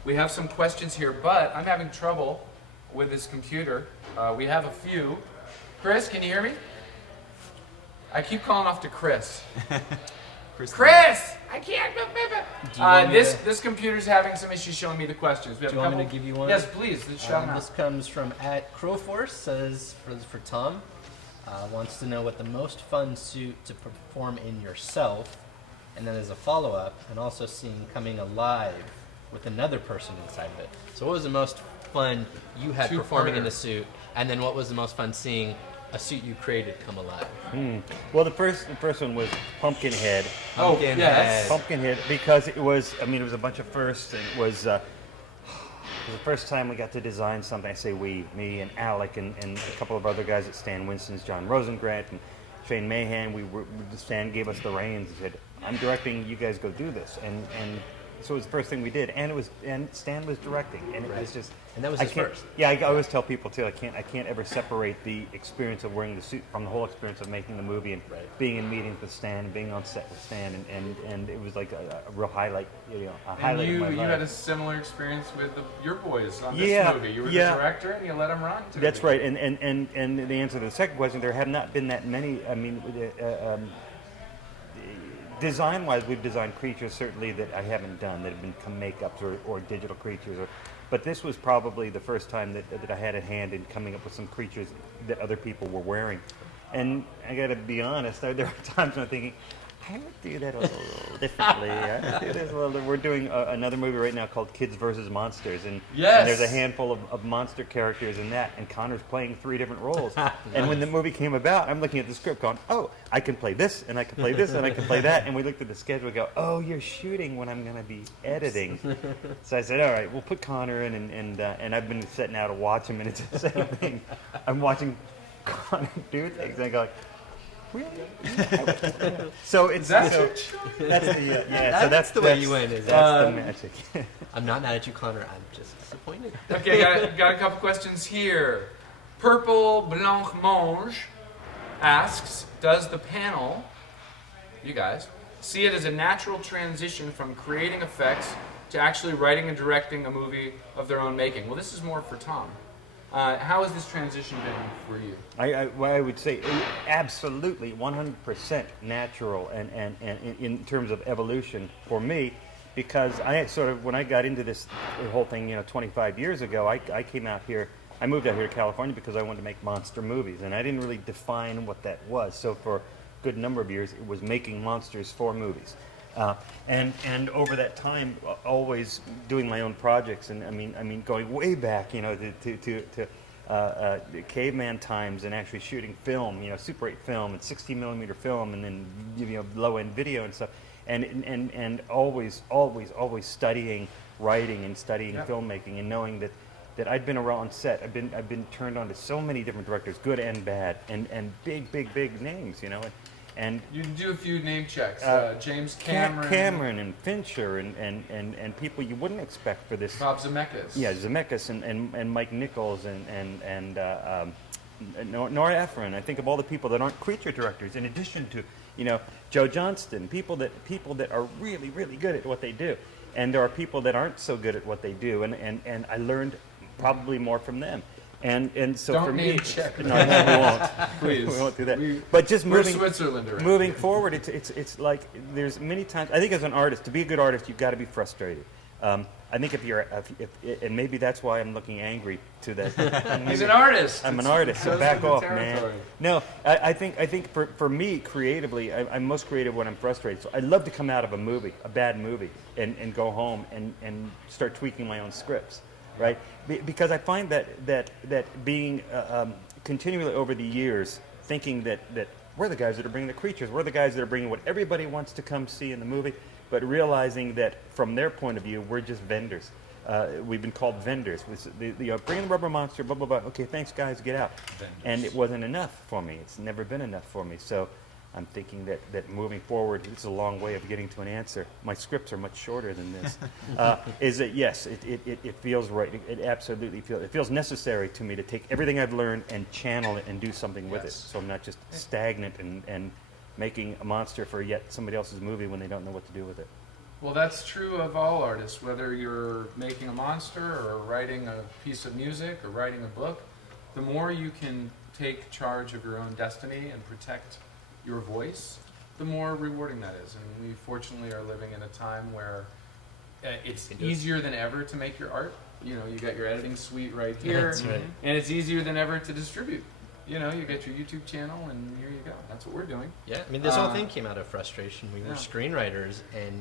We have some questions here, but I'm having trouble with this computer. We have a few. Chris, can you hear me? I keep calling off to Chris. Chris! I can't. This computer's having some issues showing me the questions. We have Do you want me to give you one? Yes, please. Shout 'em out. This comes from @Crowforce, says for Tom. Wants to know what the most fun suit to perform in yourself, and then as a follow-up, and also seeing coming alive with another person inside of it. So what was the most fun you had performing in the suit, and then what was the most fun seeing a suit you created come alive? Well, the first one was Pumpkinhead. Pumpkinhead, because it was a bunch of firsts. It was the first time we got to design something. I say we, me and Alec and a couple of other guys at Stan Winston's, John Rosengrant and Shane Mahan. Stan gave us the reins and said, "I'm directing. You guys go do this." And so it was the first thing we did, and Stan was directing, and it was just. And that was his first. Yeah, I always tell people too. I can't ever separate the experience of wearing the suit from the whole experience of making the movie and being in meetings with Stan and being on set with Stan, and it was like a real highlight. A highlight of my life. You had a similar experience with your boys on this movie. You were the director, and you let them run. That's right. And the answer to the second question, there have not been that many. Design-wise, we've designed creatures certainly that I haven't done, that have become makeups or digital creatures. But this was probably the first time that I had a hand in coming up with some creatures that other people were wearing. And I got to be honest, there are times when I'm thinking, I would do that a little differently. We're doing another movie right now called Kids vs. Monsters, and there's a handful of monster characters in that, and Connor's playing 3 different roles. And when the movie came about, I'm looking at the script going, oh, I can play this, and I can play this, and I can play that. And we looked at the schedule and go, oh, you're shooting when I'm going to be editing. So I said, all right, we'll put Connor in, and I've been setting out to watch him, and it's the same thing. I'm watching Connor do things, and I go, really? So it's that's the way you win. That's the magic. I'm not mad at you, Connor. I'm just disappointed. Okay, got a couple questions here. Purple Blanc Mange asks, does the panel, you guys, see it as a natural transition from creating effects to actually writing and directing a movie of their own making? Well, this is more for Tom. How has this transition been for you? I would say absolutely 100% natural and in terms of evolution for me, because I sort of, when I got into this whole thing 25 years ago, I came out here, I moved out here to California because I wanted to make monster movies, and I didn't really define what that was. So for a good number of years it was making monsters for movies. And over that time, always doing my own projects, and I mean, going way back, to caveman times and actually shooting film, Super 8 film and 16 millimeter film, and then low end video and stuff, and always studying writing and studying filmmaking, and knowing that I'd been around set. I've been turned on to so many different directors, good and bad, and big names, and You can do a few name checks. James Cameron. Cameron and Fincher and people you wouldn't expect for this. Bob Zemeckis. Yeah, Zemeckis and Mike Nichols and Nora Ephron. I think of all the people that aren't creature directors, in addition to Joe Johnston, people that are really good at what they do, and there are people that aren't so good at what they do, and I learned probably more from them. And so Don't for name me, check. no, we won't. Please. We won't do that. But just We're moving, Switzerland around moving here. forward, it's like there's many times. I think as an artist, to be a good artist, you've got to be frustrated. I think if and maybe that's why I'm looking angry to that. He's an artist. I'm an artist, so Goes back with the off, man. territory. No, I think for me creatively, I'm most creative when I'm frustrated. So I love to come out of a bad movie, and go home and start tweaking my own scripts. Right, because I find that being continually over the years thinking that we're the guys that are bringing the creatures, we're the guys that are bringing what everybody wants to come see in the movie, but realizing that from their point of view, we're just vendors. We've been called vendors. Bring in the rubber monster, blah blah blah. Okay, thanks guys, get out. Vendors. And it wasn't enough for me. It's never been enough for me. So I'm thinking that moving forward, this is a long way of getting to an answer. My scripts are much shorter than this. Is that yes? It feels right. It absolutely feels necessary to me to take everything I've learned and channel it and do something with it. Yes. So I'm not just stagnant and making a monster for yet somebody else's movie when they don't know what to do with it. Well, that's true of all artists, whether you're making a monster or writing a piece of music or writing a book. The more you can take charge of your own destiny and protect your voice, the more rewarding that is. And we fortunately are living in a time where it's easier than ever to make your art. You got your editing suite right here, That's right. and it's easier than ever to distribute. You get your YouTube channel, and here you go. That's what we're doing. Yeah, I mean, this whole thing came out of frustration. We were screenwriters, and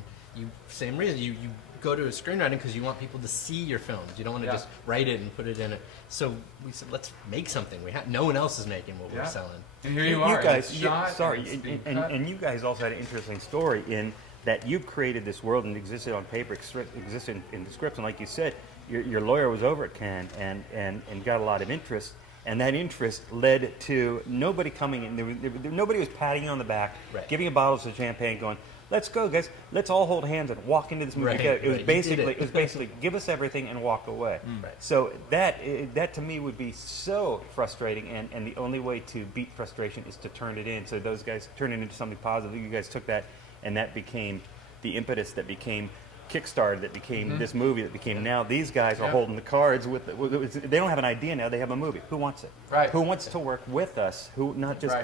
same reason. You go to a screenwriting because you want people to see your films. You don't want to just write it and put it in it. So we said, let's make something. No one else is making what we're selling. And here you are. You guys, it's shot, sorry, it's being cut. and you guys also had an interesting story in that you've created this world and existed on paper, existed in the scripts, and like you said, your lawyer was over at Cannes and got a lot of interest. And that interest led to nobody coming in. Nobody was patting you on the back, giving you bottles of champagne, going, "Let's go, guys. Let's all hold hands and walk into this movie together." It was basically give us everything and walk away. Right. So that to me would be so frustrating, and the only way to beat frustration is to turn it in. So those guys turned it into something positive. You guys took that, and that became the impetus that became Kickstarter, that became this movie, that became now these guys are holding the cards with they don't have an idea now, they have a movie. Who wants it? Right. Who wants to work with us? Who not just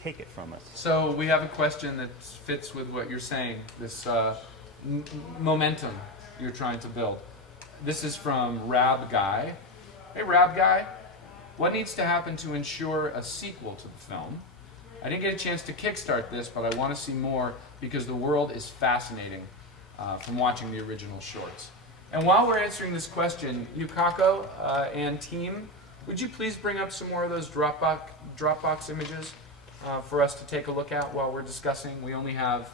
take it from us? So we have a question that fits with what you're saying, this momentum you're trying to build. This is from Rab Guy. Hey Rab Guy, what needs to happen to ensure a sequel to the film? I didn't get a chance to kickstart this, but I want to see more because the world is fascinating from watching the original shorts. And while we're answering this question, Yukako and team, would you please bring up some more of those Dropbox images for us to take a look at while we're discussing? We only have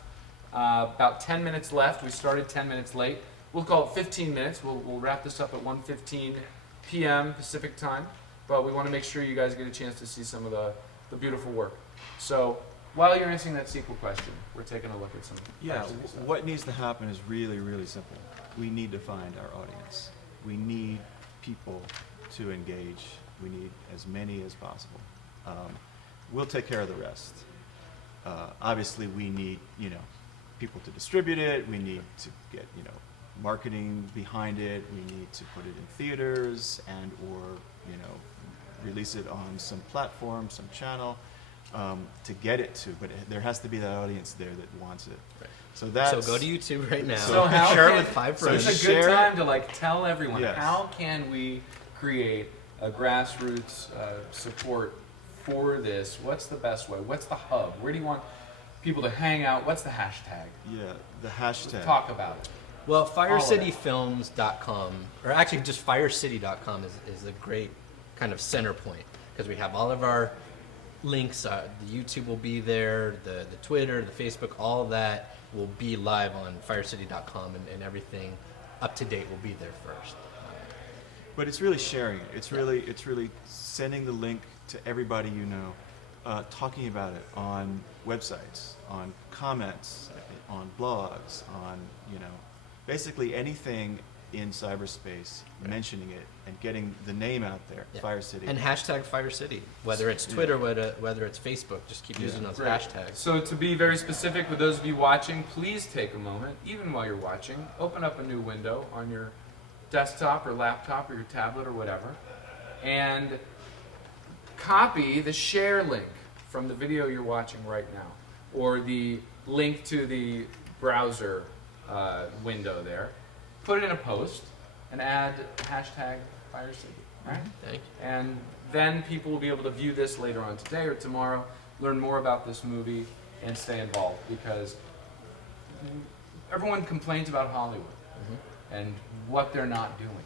about 10 minutes left. We started 10 minutes late. We'll call it 15 minutes. We'll wrap this up at 1:15 p.m. Pacific time, but we want to make sure you guys get a chance to see some of the beautiful work. So while you're answering that sequel question, we're taking a look at some. Yeah, what needs to happen is really, really simple. We need to find our audience. We need people to engage. We need as many as possible. We'll take care of the rest. Obviously, we need, people to distribute it. We need to get, marketing behind it. We need to put it in theaters and or, release it on some platform, some channel. To get it to, but there has to be that audience there that wants it. Right. So that's So go to YouTube right now. So how share can, it with 5 so friends. it's a good Share it. time to tell everyone, Yes. how can we create a grassroots support for this? What's the best way? What's the hub? Where do you want people to hang out? What's the hashtag? Yeah, the hashtag. Talk about it. Well, All of it. FireCityFilms.com, or actually just FireCity.com is a great kind of center point, because we have all of our links. The YouTube will be there, the Twitter, the Facebook, all of that will be live on firecity.com, and everything up to date will be there first. But it's really sharing. It's really sending the link to everybody you know, talking about it on websites, on comments, on blogs, on basically anything in cyberspace, mentioning it and getting the name out there, Yeah. Fire City. And hashtag Fire City, whether it's Twitter, whether it's Facebook, just keep using those Right. hashtags. So to be very specific with those of you watching, please take a moment, even while you're watching, open up a new window on your desktop or laptop or your tablet or whatever, and copy the share link from the video you're watching right now, or the link to the browser window there. Put it in a post and add hashtag Fire City. Right? Thank you. And then people will be able to view this later on today or tomorrow, learn more about this movie, and stay involved, because everyone complains about Hollywood and what they're not doing.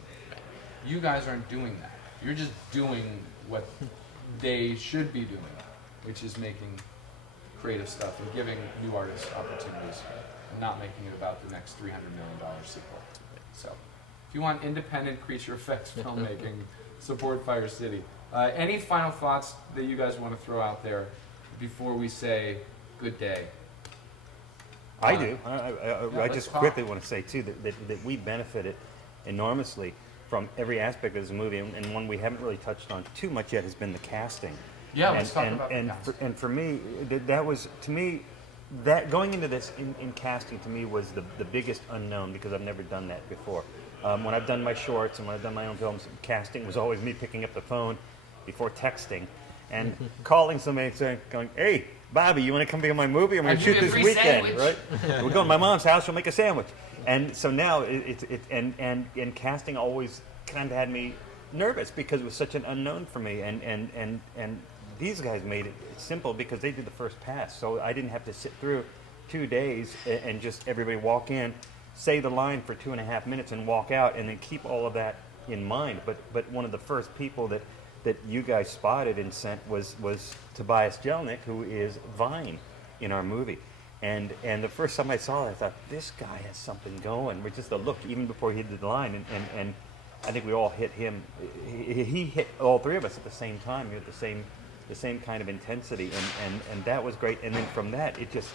You guys aren't doing that. You're just doing what they should be doing, which is making creative stuff and giving new artists opportunities, and not making it about the next $300 million sequel. So, if you want independent creature effects filmmaking, support Fire City. Any final thoughts that you guys want to throw out there before we say good day? I do. Yeah, I let's just talk. quickly want to say too that we benefited enormously from every aspect of this movie, and one we haven't really touched on too much yet has been the casting. Yeah, let's talk about the and cast. and for me, that was, to me, that going into this in casting to me was the biggest unknown, because I've never done that before. When I've done my shorts and when I've done my own films, casting was always me picking up the phone before texting and calling somebody and saying, going, "Hey, Bobby, you want to come be in my movie? I'm going to I'll give shoot you a this free weekend, sandwich." right? We're going to my mom's house. She'll make a sandwich." And so now and casting always kind of had me nervous, because it was such an unknown for me. And these guys made it simple because they did the first pass, so I didn't have to sit through 2 days and just everybody walk in, say the line for 2.5 minutes and walk out, and then keep all of that in mind. But one of the first people that you guys spotted and sent was Tobias Jelnick, who is Vine in our movie. And the first time I saw it, I thought, this guy has something going. With just the look, even before he did the line, and I think we all hit him. He hit all three of us at the same time. We had the same kind of intensity, and that was great. And then from that, it just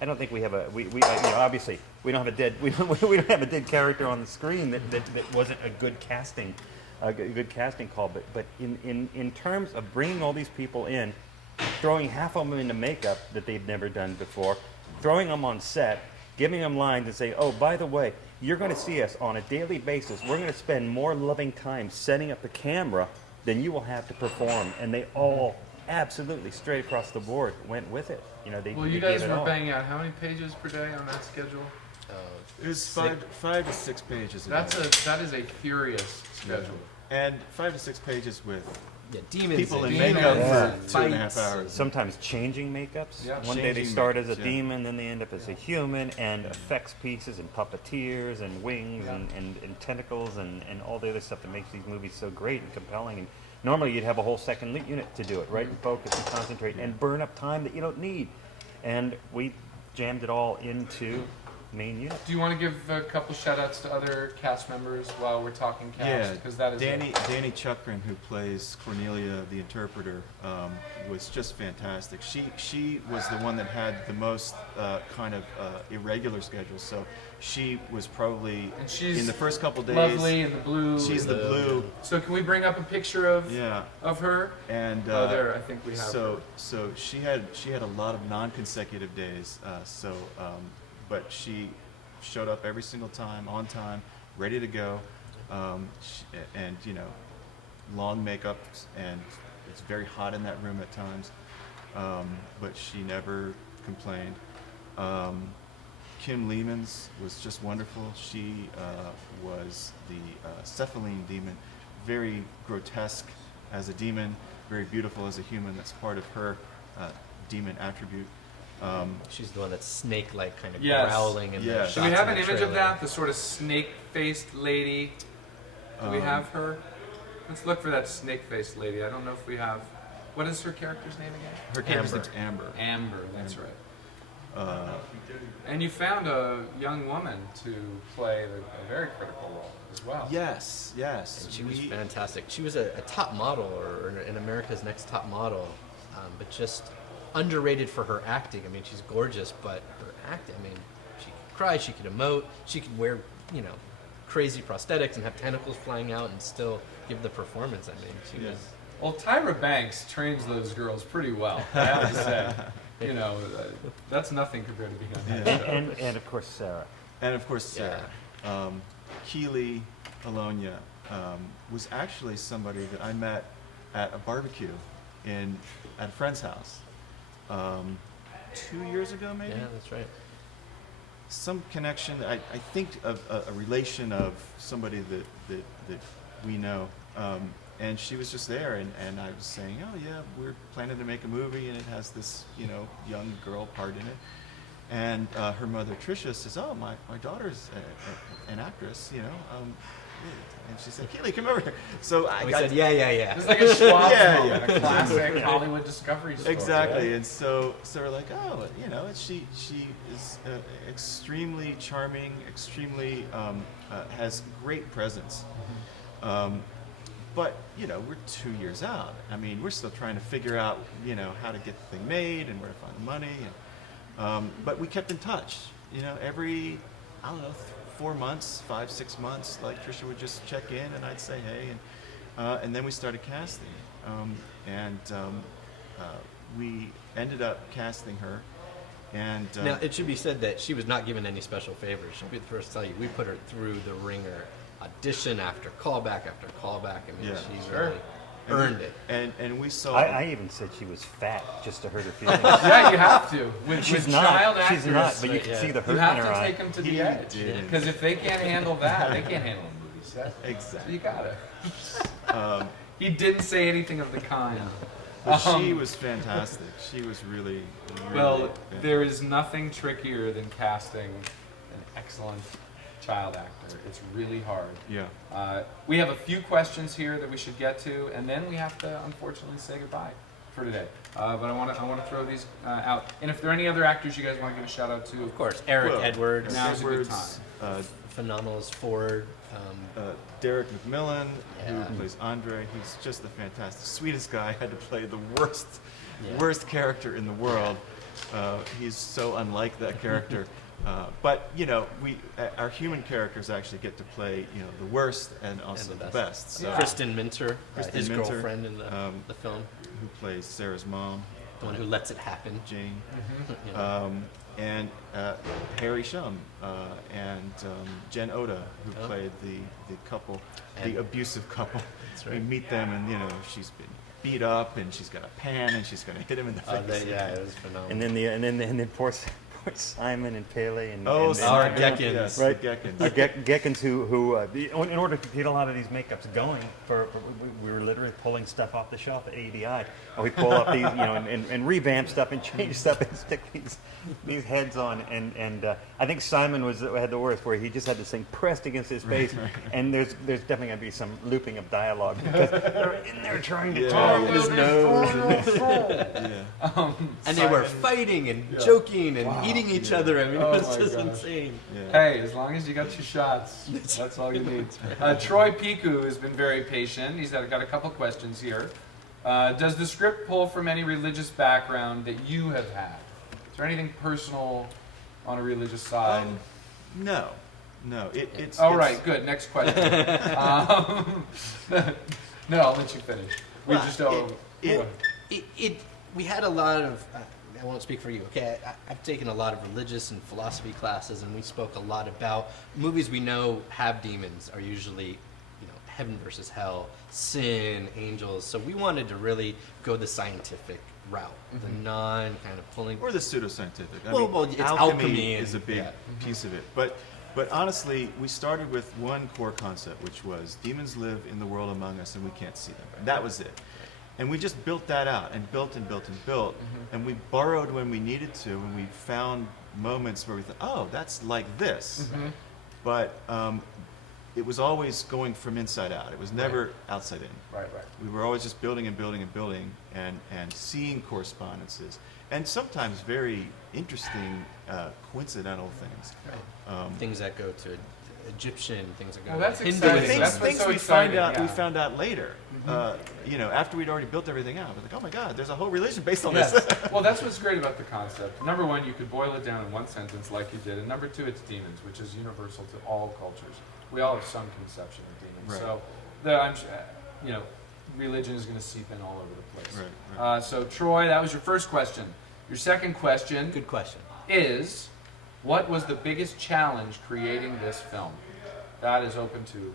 I don't think we have obviously we don't have a dead character on the screen that wasn't a good casting call. But in terms of bringing all these people in, throwing half of them into makeup that they've never done before, throwing them on set, giving them lines and say, "Oh, by the way, you're going to see us on a daily basis. We're going to spend more loving time setting up the camera than you will have to perform," and they all absolutely straight across the board went with it. Well, you guys were banging out how many pages per day on that schedule? It was 5 to 6 pages. That is a furious schedule. And 5 to 6 pages with Demons people in and makeup demons for and 2.5 fights. hours. Sometimes changing makeups. Yeah. One day they Changing start as a makeups, yeah. demon, then they end up as a human, and effects pieces and puppeteers and wings and tentacles and all the other stuff that makes these movies so great and compelling. And normally you'd have a whole second unit to do it, right? And focus and concentrate and burn up time that you don't need. And we jammed it all into main unit. Do you want to give a couple shout outs to other cast members while we're talking cast? Yeah, Because that is Danny Chukrin, who plays Cornelia, the interpreter, was just fantastic. She was the one that had the most kind of irregular schedule. So she was probably And she's in the first couple days. lovely in the blue. She's the blue. So can we bring up a picture of her? And Oh, there, I think we have her. So she had a lot of non-consecutive days. But she showed up every single time, on time, ready to go, and long makeup, and it's very hot in that room at times, but she never complained. Kim Lehmans was just wonderful. She was the Cephaline demon, very grotesque as a demon, very beautiful as a human. That's part of her demon attribute. She's the one that's snake-like, kind of Yes. growling. And Yeah. Do we have an image of that? The sort of snake-faced lady? Do we have her? Let's look for that snake-faced lady. I don't know if we have. What is her character's name again? Her character's name's Amber. Amber, that's right. And you found a young woman to play a very critical role as well. Yes, yes. And she was fantastic. She was a top model, or in America's Next Top Model, but just underrated for her acting. I mean, she's gorgeous, but her acting, I mean, she could cry, she could emote, she could wear, crazy prosthetics and have tentacles flying out and still give the performance. I mean, she was... Well, Tyra Banks trains those girls pretty well, I have to say. That's nothing compared to being on that show. And of course Sarah. And of course Sarah. Keely Alonia was actually somebody that I met at a barbecue at a friend's house 2 years ago, maybe? Yeah, that's right. Some connection, I think of a relation of somebody that we know. And she was just there, and I was saying, oh yeah, we're planning to make a movie, and it has this, young girl part in it. And her mother, Tricia, says, oh, my daughter's an actress, and she said, Keely, come over here. So I said, yeah. It's like a Schwab moment, yeah. a classic Hollywood discovery story. Exactly, right? and so we're like, oh, she is extremely charming, extremely has great presence. But we're 2 years out. I mean, we're still trying to figure out how to get the thing made and where to find the money. But we kept in touch. Every 4 months, 5-6 months, like Tricia would just check in, and I'd say hey, and then we started casting, we ended up casting her. And now it should be said that she was not given any special favors. She'll be the first to tell you we put her through the ringer, audition after callback after callback. I mean, she really earned it. And we saw. I even said she was fat just to hurt her feelings. Yeah, you have to. She's with not. child She's actors, not. But you can see the hurt you in have her to eye. take them to the edge. Because if they can't handle that, they can't handle a movie set. Exactly. So you gotta. He didn't say anything of the kind. But she was fantastic. She was really Well, fantastic. there is nothing trickier than casting an excellent child actor. It's really hard. Yeah. We have a few questions here that we should get to, and then we have to unfortunately say goodbye for today. But I want to throw these out. And if there are any other actors you guys want to give a shout out to, Of course, Eric Edwards, now's a good Edwards, time. phenomenal as Ford. Derek McMillan, Yeah. who plays Andre. He's just the fantastic, sweetest guy. I had to play the worst character in the world. He's so unlike that character. But our human characters actually get to play the worst and also And the the best. So Kristen Minter, Kristen his Minter, girlfriend in the film, who plays Sarah's mom, the one who lets it happen. Jane, Yeah. and Harry Shum and Jen Oda, who played the couple, the And- abusive couple. That's We right. meet them, and she's been beat up, and she's got a pan, and she's going to hit him in the face. It was phenomenal. And then poor Simon and Pele and Our and Geckins. Yes, right? the Geckins. Geckins who in order to get a lot of these makeups going, we were literally pulling stuff off the shelf at ADI. And we pull up these, and revamp stuff and change stuff and stick these heads on. And I think Simon had the worst, where he just had this thing pressed against his face. And there's definitely going to be some looping of dialogue because they're in there trying to talk. in his nose. And they were fighting and joking and eating each other. I mean, Oh it was my just gosh. insane. Hey, as long as you got your shots, that's all you need. Troy Piku has been very patient. He's got a couple questions here. Does the script pull from any religious background that you have had? Is there anything personal on a religious side? No. It's All right, good. Next question. No, I'll let you finish. We Well, just don't. We had a lot of, I won't speak for you, okay? I've taken a lot of religious and philosophy classes, and we spoke a lot about movies we know have demons are usually, heaven versus hell, sin, angels. So we wanted to really go the scientific route, the non kind of pulling. or the pseudoscientific. Well, it's alchemy is a and- big yeah. piece of it. But honestly, we started with one core concept, which was demons live in the world among us, and we can't see them. That was it. And we just built that out, and built and built and built. And we borrowed when we needed to, and we found moments where we thought, oh, that's like this. But it was always going from inside out. It was never outside in. Right. We were always just building and building and building and seeing correspondences and sometimes very interesting coincidental things. Things that go to Egyptian, things that go Well, that's to exciting. Hinduism. That's what's Things so we exciting, found out. yeah. We found out later. After we'd already built everything out, we're like, oh my God, there's a whole religion based on Yes. this. Well, that's what's great about the concept. Number one, you could boil it down in one sentence like you did. And number two, it's demons, which is universal to all cultures. We all have some conception of demons. Right. So, religion is going to seep in all over the place. Right. So, Troy, that was your first question. Your second question Good question. is, what was the biggest challenge creating this film? That is open to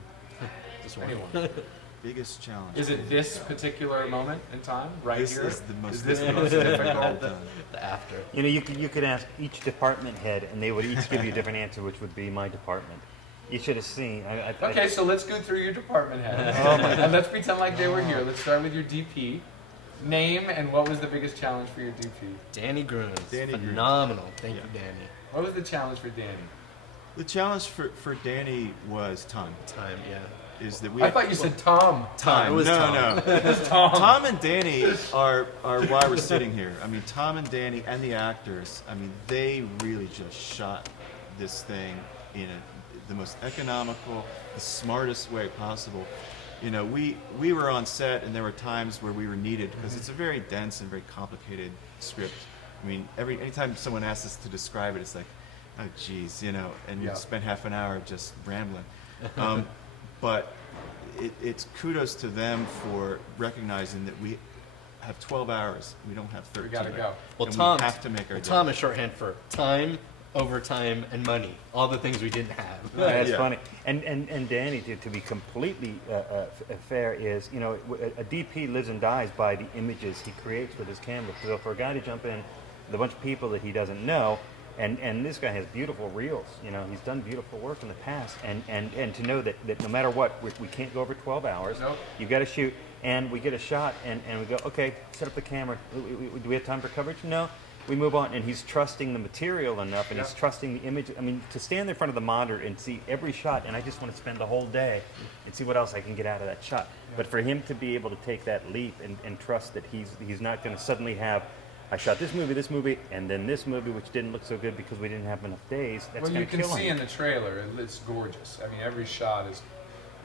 This one. anyone. Biggest challenge. Is it this particular moment in time, right This here? is the most Is this the difficult most thing I've difficult? ever done. The after. You could ask each department head, and they would each give you a different answer, which would be my department. You should have seen. Okay, so let's go through your department heads. And let's pretend like they were here. Let's start with your DP. Name and what was the biggest challenge for your DP? Danny Groons. Danny Groons. Phenomenal. Thank Yeah. you, Danny. What was the challenge for Danny? The challenge for Danny was time. Time, yeah. Is that we? I thought you said Tom. time. It was no, Tom. no. It was Tom. Tom and Danny are why we're sitting here. I mean, Tom and Danny and the actors. I mean, they really just shot this thing in the most economical, the smartest way possible. We were on set, and there were times where we were needed because it's a very dense and very complicated script. I mean, anytime someone asks us to describe it, it's like, oh, geez, and Yeah. we spent half an hour just rambling. But it's kudos to them for recognizing that we have 12 hours. We don't have 13. We gotta go. Well, and Tom, we have to make our Tom day. is shorthand for time, overtime, and money. All the things we didn't have. That's Yeah. funny. And Danny, to be completely fair, is a DP lives and dies by the images he creates with his camera. So for a guy to jump in with a bunch of people that he doesn't know, and this guy has beautiful reels. He's done beautiful work in the past, and to know that no matter what, we can't go over 12 hours. Nope. You've got to shoot, and we get a shot, and we go, okay, set up the camera. Do we have time for coverage? No. We move on, and he's trusting the material enough, and he's trusting the image. I mean, to stand in front of the monitor and see every shot, and I just want to spend the whole day and see what else I can get out of that shot. But for him to be able to take that leap and trust that he's not going to suddenly have, I shot this movie, and then this movie, which didn't look so good because we didn't have enough days. That's Well, going you to can kill see him. in the trailer, it's gorgeous. I mean, every shot is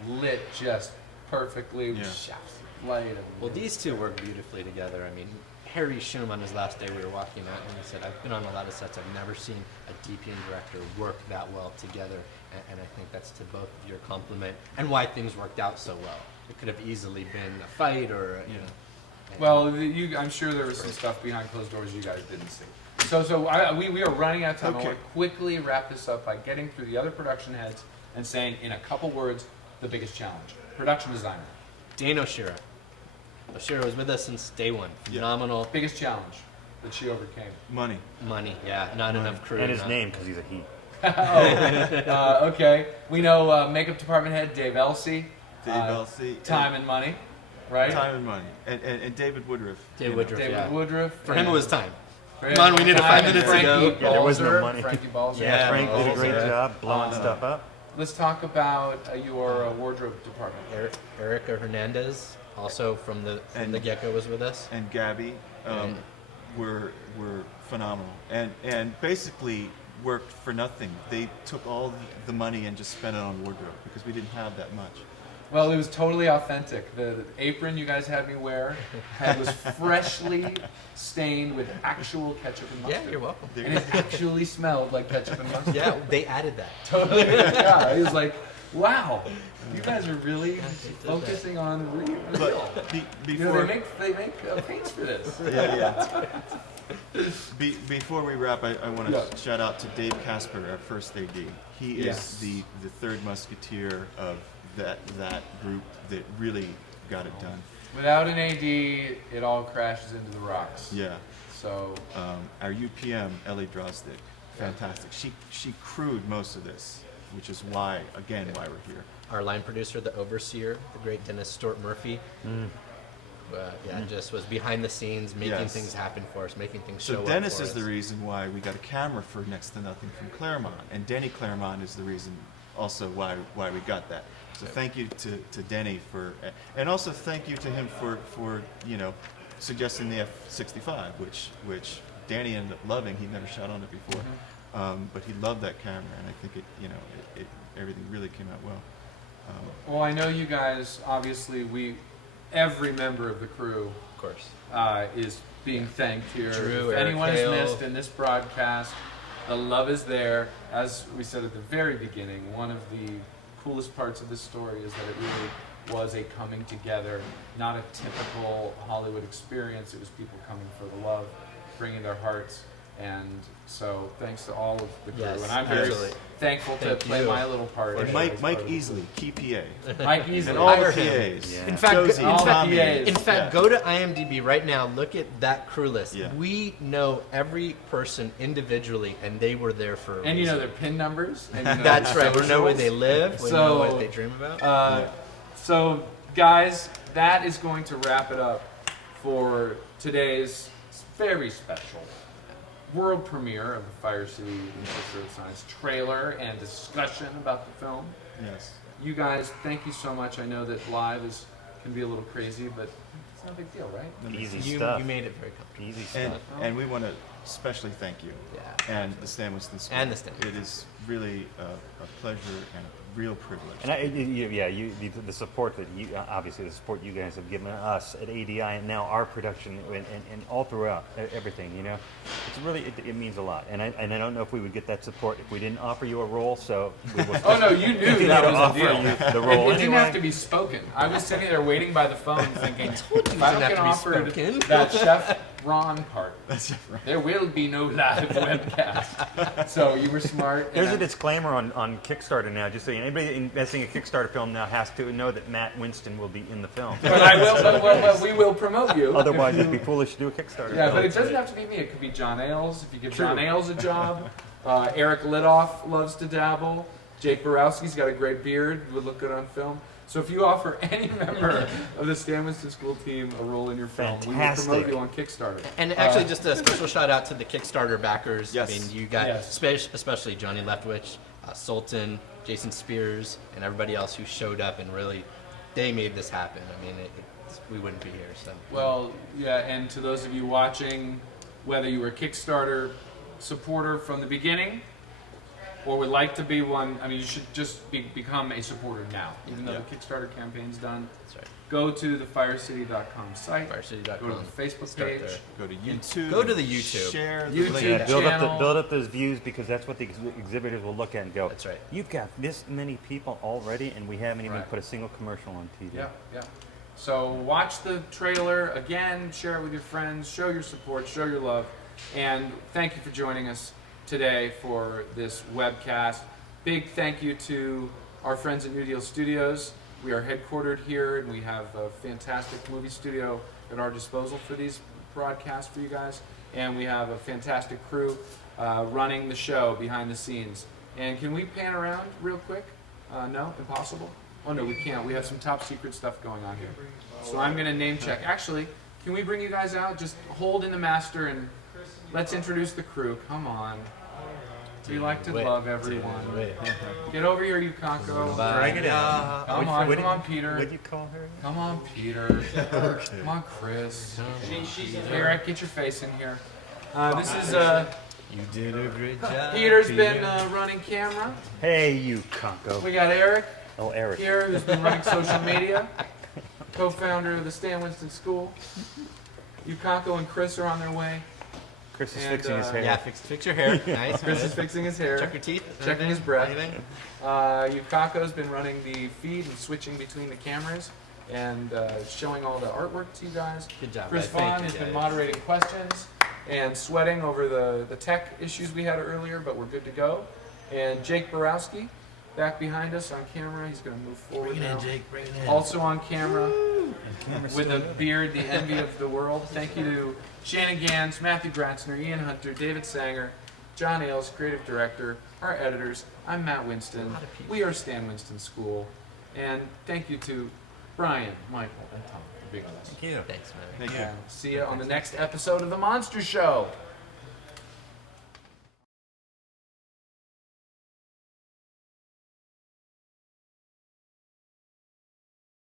lit just perfectly with Yeah. shafts of light. And, Well, these two work beautifully together. I mean, Harry Shum on his last day we were walking out, and he said, I've been on a lot of sets. I've never seen a DP and director work that well together. And I think that's to both of your compliment and why things worked out so well. It could have easily been a fight or, well, I'm sure there was some stuff behind closed doors you guys didn't see. We are running out of time. I Okay. want to quickly wrap this up by getting through the other production heads and saying, in a couple words, the biggest challenge. Production designer. Dane O'Shira. O'Shira was with us since day one. Yeah. Phenomenal. Biggest challenge that she overcame. Money. Money, yeah. Not enough crew. And his not- name, because he's a he. Okay. We know makeup department head Dave Elsey. Dave Elsey. Time and money, right? Time and money. And David Woodruff. David Woodruff, David yeah. Woodruff. For him, it was time. For him, Come on, we needed 5 time, and minutes Frankie ago. Yeah, there was no Balzer, money. Frankie Balzer. Yeah, Frank did a great Balzer. job blowing stuff up. Let's talk about your wardrobe department. Erica Hernandez, also from the get-go, was with us. And Gabby were phenomenal. And basically worked for nothing. They took all the money and just spent it on wardrobe because we didn't have that much. Well, it was totally authentic. The apron you guys had me wear was freshly stained with actual ketchup and mustard. Yeah, you're welcome. And it actually smelled like ketchup and mustard. Yeah, they added that. Totally. Yeah, it was like, wow, you guys are really focusing on real. But You know, before they make paints for this. yeah. Before we wrap, I want to Yeah. shout out to Dave Casper, our first AD. He is Yes. the third musketeer of that group that really got it done. Without an AD, it all crashes into the rocks. Yeah. So Our UPM, Ellie Drozdick, fantastic. She crewed most of this, which is why we're here. Our line producer, the overseer, the great Dennis Stort Murphy, just was behind the scenes, making Yes. things happen for us, making things show So up Dennis for is us. the reason why we got a camera for next to nothing from Claremont, and Denny Claremont is the reason also why we got that. So thank you to Denny for, and also thank you to him for suggesting the F-65, which Danny ended up loving. He'd never shot on it before, but he loved that camera, and I think it everything really came out well. Well, I know you guys. Obviously, every member of the crew, Of course. is being thanked here. Drew, if Eric anyone Hale. is missed in this broadcast, the love is there. As we said at the very beginning, one of the coolest parts of this story is that it really was a coming together, not a typical Hollywood experience. It was people coming for the love, bringing their hearts, and so thanks to all of the crew. Yes, and I'm very absolutely. thankful to Thank play you. my little part. And as Mike part of the Easley, key PA, crew. Mike Easley. and all the Hire him. PAs. Yeah. In fact, Josie, all the Tommy. PAs. In fact, Yeah. go to IMDb right now. Look at that crew list. Yeah. We know every person individually, and they were there for a And you know reason. their PIN numbers. And you know That's their right. We know where they socials. live. We So, know what they dream about. So, guys, that is going to wrap it up for today's very special world premiere of the Fire City Ministry of Science trailer and discussion about the film. Yes. You guys, thank you so much. I know that live can be a little crazy, but it's not a big deal, right? Easy You stuff. made it very comfortable. Easy And stuff. and we want to especially thank you. Yeah. And the Stan Winston School. And the Stan It is really a pleasure and a real privilege. And the support that you obviously the support you guys have given us at ADI and now our production and all throughout everything, it's really it means a lot. And I don't know if we would get that support if we didn't offer you a role. So we will Oh no, you knew continue that to was offer the deal. you the role It didn't anyway. have to be spoken. I was sitting there waiting by the phone thinking, if I didn't don't have get to be offered spoken. that Chef Ron part, That's right. there will be no live webcast. So you were smart. There's and a disclaimer on Kickstarter now, just so anybody investing in a Kickstarter film now has to know that Matt Winston will be in the film. But I will. But we will promote you. Otherwise, it'd be foolish to do a Kickstarter. Yeah, film. but it doesn't have to be me. It could be John Ailes. If you give True. John Ailes a job, Eric Lidoff loves to dabble. Jake Borowski's got a great beard. Would look good on film. So if you offer any member of the Stan Winston School team a role in your film, Fantastic. we will promote you on Kickstarter. And actually, just a special shout out to the Kickstarter backers. Yes. I mean, you guys, Yes. especially Johnny Leftwich, Sultan, Jason Spears, and everybody else who showed up and really, they made this happen. I mean, we wouldn't be here. So. Well, yeah, and to those of you watching, whether you were a Kickstarter supporter from the beginning or would like to be one, I mean, you should just become a supporter now. Even though the Kickstarter campaign's done, That's right. go to the firecity.com site, Firecity.com. go to the Facebook Start page, there. Go to YouTube. Go to the YouTube. Share the YouTube. link. Yeah, channel. build up those views because that's what the exhibitors will look at and go. That's right. You've got this many people already, and we haven't even Right. put a single commercial on TV. Yeah, yeah. So watch the trailer again, share it with your friends, show your support, show your love, and thank you for joining us today for this webcast. Big thank you to our friends at New Deal Studios. We are headquartered here, and we have a fantastic movie studio at our disposal for these broadcasts for you guys. And we have a fantastic crew running the show behind the scenes. And can we pan around real quick? No? Impossible? Oh, no, we can't. We have some top secret stuff going on here. So I'm going to name check. Actually, can we bring you guys out? Just hold in the master and let's introduce the crew. Come on. We like to love everyone. Get over here, you Conco. Drag it in. Come on, Peter. What'd you call her? Come on, Peter. Come on, Chris. Eric, get your face in here. This is You did a great job. Peter's been running camera. Hey, you Conco. We got Eric Oh, Eric. here, who's been running social media. Co-founder of the Stan Winston School. Yukanko and Chris are on their way. Chris is And, fixing his hair. Yeah, fix your hair. Nice. Chris good. is fixing his hair. Check your teeth. Checking his breath. Anything? Yukako's been running the feed and switching between the cameras and showing all the artwork to you guys. Good job. Chris guys. Thank Vaughn you, has been guys. moderating questions and sweating over the tech issues we had earlier, but we're good to go. And Jake Borowski, back behind us on camera. He's going to move forward Bring it now. in, Jake. Bring it in. Also on camera with a beard, the envy of the world. Thank you to Shannon Gans, Matthew Gratzner, Ian Hunter, David Sanger, John Ailes, creative director, our editors. I'm Matt Winston. We are Stan Winston School. And thank you to Brian, Michael, and Tom for being with us. Thank you. Thanks, man. Thank you. And see you on the next episode of The Monster Show.